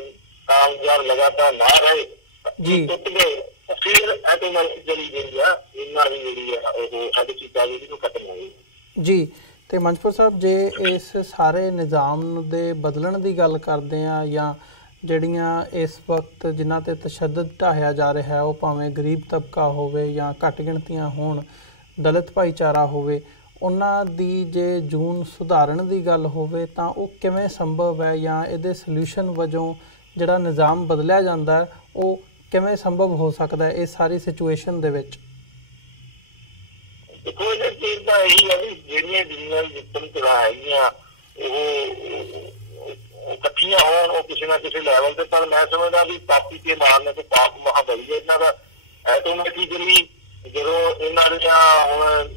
ਕਾਮਯਾਬ ਲਗਾਤਾਰ ਨਾ ਰਹੇ ਜੀ ਟੁੱਟ ਗਏ ਫਿਰ ਆਟੋਮੈਟਿਕ ਜਿਹੜੀ ਆ ਇਹਨਾਂ ਦੀ ਜਿਹੜੀ ਆ ਉਹ ਸਾਡੀ ਚੀਜ਼ਾਂ ਜਿਹੜੀ ਨੂੰ ਖਤਮ ਹੋ ਗਈ ਜੀ। ਤੇ ਮੰਚਪੁਰ ਸਾਹਿਬ ਜੇ ਇਸ ਸਾਰੇ ਨਿਜ਼ਾਮ ਦੇ ਬਦਲਣ ਦੀ ਗੱਲ ਕਰਦੇ ਆ ਜਾਂ ਜਿਹੜੀਆਂ ਇਸ ਵਕਤ ਜਿਨ੍ਹਾਂ ਤੇ ਤਸ਼ੱਦਦ ਢਾਹਿਆ ਜਾ ਰਿਹਾ ਹੈ ਉਹ ਭਾਵੇਂ ਗਰੀਬ ਤਬਕਾ ਹੋਵੇ ਜਾਂ ਘੱਟ ਗਿਣਤੀਆਂ ਹੋਣ ਦਲਿਤ ਭਾਈਚਾਰਾ ਹੋਵੇ ਉਹਨਾਂ ਦੀ ਜੇ ਜੂਨ ਸੁਧਾਰਨ ਦੀ ਗੱਲ ਹੋਵੇ ਤਾਂ ਉਹ ਕਿਵੇਂ ਸੰਭਵ ਹੈ ਜਾਂ ਇਹਦੇ ਸੋਲੂਸ਼ਨ ਵਜੋਂ ਜਿਹੜਾ ਨਿਜ਼ਾਮ ਬਦਲਿਆ ਜਾਂਦਾ ਉਹ ਕਿਵੇਂ ਸੰਭਵ ਹੋ ਸਕਦਾ ਹੈ ਇਸ ਸਾਰੀ ਸਿਚੁਏਸ਼ਨ ਦੇ ਵਿੱਚ? ਦੇਖੋ ਇਹ ਚੀਜ਼ ਤਾਂ ਇਹੀ ਹੈ ਵੀ ਜਿਹੜੀਆਂ ਜਿੰਨੀਆਂ ਜਿੱਤਣ ਚਲਾ ਹੈਗੀਆਂ ਉਹ ਇਕੱਠੀਆਂ ਹੋਣ ਉਹ ਕਿਸੇ ਨਾ ਕਿਸੇ ਲੈਵਲ ਤੇ। ਪਰ ਮੈਂ ਸਮਝਦਾ ਵੀ ਪਾਪੀ ਕੇ ਮਾਰਨੇ ਤੇ ਪਾਪ ਮਹਾਬਲੀ ਹੈ ਇਹਨਾਂ ਦਾ ਐਟੋਮੈਟਿਕਲੀ ਜਦੋਂ ਇਹਨਾਂ ਦੀਆਂ ਹੁਣ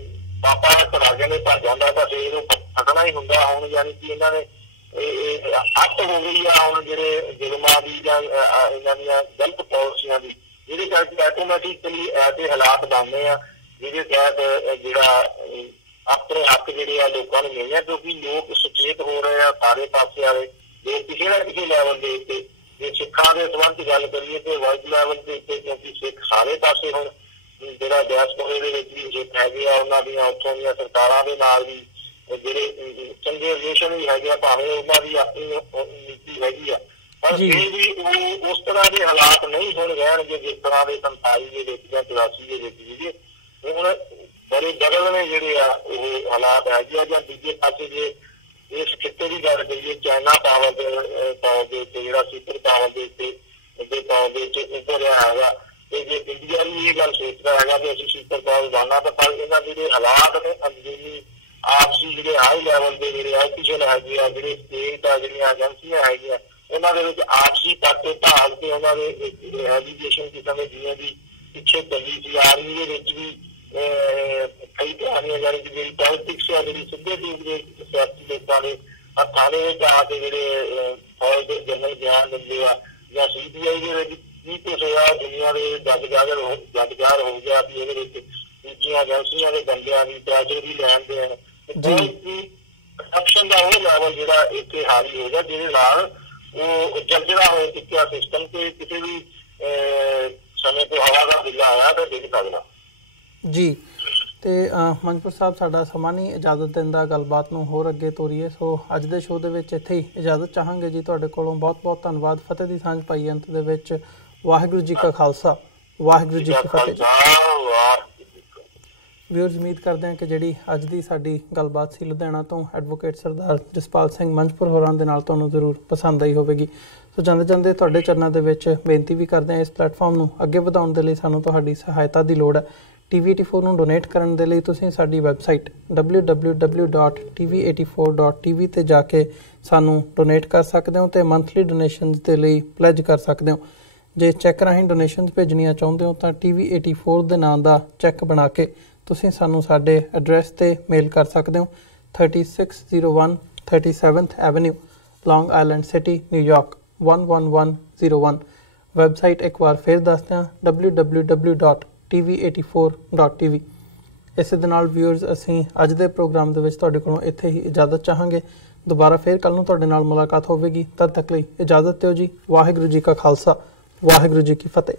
ਪਾਪਾ ਘਰਾਗੇ ਨੇ ਭੱਜ ਜਾਂਦਾ ਤਾਂ ਫਿਰ ਇਹਨੂੰ ਫਸਣਾ ਹੀ ਹੁੰਦਾ। ਹੁਣ ਯਾਨੀ ਕਿ ਇਹਨਾਂ ਨੇ ਇਹ ਅੱਤ ਹੋ ਗਈ ਆ ਹੁਣ ਜਿਹੜੇ ਜ਼ੁਲਮਾਂ ਦੀ ਜਾਂ ਇਹਨਾਂ ਦੀਆਂ ਗਲਤ ਪਾਲਿਸੀਆਂ ਦੀ ਜਿਹਦੇ ਕਰਕੇ ਐਟੋਮੈਟਿਕਲੀ ਐਸੇ ਹਾਲਾਤ ਬਣਦੇ ਆ ਜਿਹਦੇ ਤਹਿਤ ਜਿਹੜਾ ਆਪਣੇ ਹੱਕ ਜਿਹੜੇ ਆ ਲੋਕਾਂ ਨੂੰ ਮਿਲਣੇ ਕਿਉਂਕਿ ਲੋਕ ਸੁਚੇਤ ਹੋ ਰਹੇ ਆ ਸਾਰੇ ਪਾਸੇ ਵਾਲੇ ਲੋਕ ਕਿਸੇ ਨਾ ਕਿਸੇ ਲੈਵਲ ਦੇ ਉੱਤੇ। ਜੇ ਸਿੱਖਾਂ ਦੇ ਸੰਬੰਧ ਗੱਲ ਕਰੀਏ ਤੇ ਵਰਲਡ ਲੈਵਲ ਦੇ ਉੱਤੇ ਕਿਉਂਕਿ ਸਿੱਖ ਸਾਰੇ ਪਾਸੇ ਹੁਣ ਜਿਹੜਾ ਡਾਇਸਪੋਰਾ ਦੇ ਵਿੱਚ ਵੀ ਸਿੱਖ ਹੈਗੇ ਆ ਉਹਨਾਂ ਦੀਆਂ ਉੱਥੋਂ ਦੀਆਂ ਸਰਕਾਰਾਂ ਦੇ ਨਾਲ ਵੀ ਜਿਹੜੇ ਚੰਗੇ ਰਿਲੇਸ਼ਨ ਵੀ ਹੈਗੇ ਆ ਭਾਵੇਂ ਉਹਨਾਂ ਦੀ ਆਪਣੀ ਨੀਤੀ ਹੈਗੀ ਆ ਪਰ ਫਿਰ ਵੀ ਉਹ ਉਸ ਤਰ੍ਹਾਂ ਦੇ ਹਾਲਾਤ ਨਹੀਂ ਹੁਣ ਰਹਿਣਗੇ ਜਿਸ ਤਰ੍ਹਾਂ ਦੇ 47 ਦੇ ਵਿੱਚ ਜਾਂ 84 ਦੇ ਵਿੱਚ ਸੀਗੇ। ਹੁਣ ਬੜੇ ਬਦਲਵੇਂ ਜਿਹੜੇ ਆ ਉਹ ਹਾਲਾਤ ਹੈਗੇ ਆ। ਜਾਂ ਦੂਜੇ ਪਾਸੇ ਜੇ ਇਸ ਖਿੱਤੇ ਦੀ ਗੱਲ ਕਰੀਏ ਚਾਈਨਾ ਪਾਵਰ ਦੇ ਉੱਤੇ ਜਿਹੜਾ ਸੁਪਰ ਪਾਵਰ ਦੇ ਉੱਤੇ ਉੱਪਰ ਹੈਗਾ ਤੇ ਜੇ ਇੰਡੀਆ ਵੀ ਇਹ ਗੱਲ ਸੋਚਦਾ ਹੈਗਾ ਵੀ ਅਸੀਂ ਸੁਪਰ ਪਾਵਰ ਬਣਨਾ ਤਾਂ ਪਰ ਇਹਨਾਂ ਜਿਹੜੇ ਹਾਲਾਤ ਨੇ ਅੰਦਰੂਨੀ ਆਪਸੀ ਜਿਹੜੇ ਹਾਈ ਲੈਵਲ ਦੇ ਜਿਹੜੇ ਆਫੀਸ਼ੀਅਲ ਹੈਗੇ ਆ ਜਿਹੜੇ ਸਟੇਟ ਆ ਜਿਹੜੀਆਂ ਏਜੰਸੀਆਂ ਹੈਗੀਆਂ ਉਹਨਾਂ ਦੇ ਵਿੱਚ ਆਪਸੀ ਪਾਸੇ ਭਾਗ ਤੇ ਉਹਨਾਂ ਦੇ ਐਜੂਕੇਸ਼ਨ ਕਿਸਮ ਦੇ ਜਿਵੇਂ ਦੀ ਪਿੱਛੇ ਚੱਲੀ ਸੀ ਆਰਮੀ ਦੇ ਵਿੱਚ ਵੀ ਕਈ ਕਹਾਣੀਆਂ ਜਾਣੀ ਕਿ ਜਿਹੜੀ ਪੋਲੀਟਿਕਸ ਆ ਜਿਹੜੀ ਸਿੱਧੇ ਰੂਪ ਦੇ ਸਿਆਸੀ ਲੋਕਾਂ ਦੇ ਥਾਣੇ ਵਿੱਚ ਆ ਕੇ ਜਿਹੜੇ ਫੌਜ ਦੇ ਜਨਰਲ ਗਿਆਨ ਦਿੰਦੇ ਆ ਜਾਂ CBI ਦੇ ਵਿੱਚ ਕੀ ਕੁਛ ਹੋਇਆ ਦੁਨੀਆ ਦੇ ਜੱਗ ਜਾਹਰ ਹੋ ਗਿਆ ਵੀ ਇਹਦੇ ਵਿੱਚ ਦੂਜੀਆਂ ਏਜੰਸੀਆਂ ਦੇ ਬੰਦਿਆਂ ਦੀ ਪੈਸੇ ਵੀ ਲੈਣ ਦੇ ਹਨ ਕਰਪਸ਼ਨ ਦਾ ਉਹ ਲੈਵਲ ਜਿਹੜਾ ਇੱਥੇ ਹਾਰੀ ਹੋ ਗਿਆ ਜਿਹਦੇ ਨਾਲ ਉਹ ਜਰਜਰਾ ਹੋ ਚੁੱਕਿਆ ਸਿਸਟਮ ਤੇ ਕਿਸੇ ਵੀ ਸਮੇਂ ਤੋਂ ਹਵਾ ਦਾ ਬਿੱਲਾ ਆਇਆ ਤਾਂ ਡਿੱਗ ਸਕਦਾ ਜੀ। ਤੇ ਮੰਚਪੁਰ ਸਾਹਿਬ ਸਾਡਾ ਸਮਾਂ ਨਹੀਂ ਇਜਾਜ਼ਤ ਦਿੰਦਾ ਗੱਲਬਾਤ ਨੂੰ ਹੋਰ ਅੱਗੇ ਤੋਰੀਏ ਸੋ ਅੱਜ ਦੇ ਸ਼ੋਅ ਦੇ ਵਿੱਚ ਇੱਥੇ ਹੀ ਇਜਾਜ਼ਤ ਚਾਹਾਂਗੇ ਜੀ ਤੁਹਾਡੇ ਕੋਲੋਂ। ਬਹੁਤ ਬਹੁਤ ਧੰਨਵਾਦ। ਫਤਿਹ ਦੀ ਸਾਂਝ ਪਾਈ ਅੰਤ ਦੇ ਵਿੱਚ। ਵਾਹਿਗੁਰੂ ਜੀ ਕਾ ਖਾਲਸਾ ਵਾਹਿਗੁਰੂ ਜੀ ਕੀ ਫਤਿਹ। ਵਿਊਅਰਸ ਉਮੀਦ ਕਰਦੇ ਹਾਂ ਕਿ ਜਿਹੜੀ ਅੱਜ ਦੀ ਸਾਡੀ ਗੱਲਬਾਤ ਸੀ ਲੁਧਿਆਣਾ ਤੋਂ ਐਡਵੋਕੇਟ ਸਰਦਾਰ ਜਸਪਾਲ ਸਿੰਘ ਮੰਝਪੁਰ ਹੋਰਾਂ ਦੇ ਨਾਲ ਤੁਹਾਨੂੰ ਜ਼ਰੂਰ ਪਸੰਦ ਆਈ ਹੋਵੇਗੀ। ਸੋ ਜਾਂਦੇ ਜਾਂਦੇ ਤੁਹਾਡੇ ਚਰਨਾਂ ਦੇ ਵਿੱਚ ਬੇਨਤੀ ਵੀ ਕਰਦੇ ਹਾਂ ਇਸ ਪਲੇਟਫਾਰਮ ਨੂੰ ਅੱਗੇ ਵਧਾਉਣ ਦੇ ਲਈ ਸਾਨੂੰ ਤੁਹਾਡੀ ਸਹਾਇਤਾ ਦੀ ਲੋੜ ਹੈ। TV84 ਨੂੰ ਡੋਨੇਟ ਕਰਨ ਦੇ ਲਈ ਤੁਸੀਂ ਸਾਡੀ ਵੈਬਸਾਈਟ www.tv84.tv ਤੇ ਜਾ ਕੇ ਸਾਨੂੰ ਡੋਨੇਟ ਕਰ ਸਕਦੇ ਹੋ ਤੇ ਮੰਥਲੀ ਡੋਨੇਸ਼ਨਸ ਦੇ ਲਈ ਪਲੇਜ ਕਰ ਸਕਦੇ ਹੋ। ਜੇ ਚੈੱਕ ਰਾਹੀਂ ਡੋਨੇਸ਼ਨਸ ਭੇਜਣੀਆਂ ਚਾਹੁੰਦੇ ਹੋ ਤਾਂ TV84 ਦੇ ਨਾਂ ਦਾ ਚੈੱਕ ਬਣਾ ਕੇ ਤੁਸੀਂ ਸਾਨੂੰ ਸਾਡੇ ਐਡਰੈਸ ਤੇ ਮੇਲ ਕਰ ਸਕਦੇ ਹੋ 3601 37th ਐਵੇਨਿਊ ਲੌਂਗ ਆਈਲੈਂਡ ਸਿਟੀ ਨਿਊਯਾਰਕ 11101। ਵੈਬਸਾਈਟ ਇੱਕ ਵਾਰ ਫਿਰ ਦੱਸਦੇ ਹਾਂ www.tv84.tv। ਇਸੇ ਦੇ ਨਾਲ ਵਿਊਅਰਸ ਅਸੀਂ ਅੱਜ ਦੇ ਪ੍ਰੋਗਰਾਮ ਦੇ ਵਿੱਚ ਤੁਹਾਡੇ ਕੋਲੋਂ ਇੱਥੇ ਹੀ ਇਜਾਜ਼ਤ ਚਾਹਾਂਗੇ। ਦੁਬਾਰਾ ਫਿਰ ਕੱਲ ਨੂੰ ਤੁਹਾਡੇ ਨਾਲ ਮੁਲਾਕਾਤ ਹੋਵੇਗੀ। ਤਦ ਤੱਕ ਲਈ ਇਜਾਜ਼ਤ ਦਿਓ ਜੀ। ਵਾਹਿਗੁਰੂ ਜੀ ਕਾ ਖਾਲਸਾ ਵਾਹਿਗੁਰੂ ਜੀ ਕੀ ਫਤਿਹ।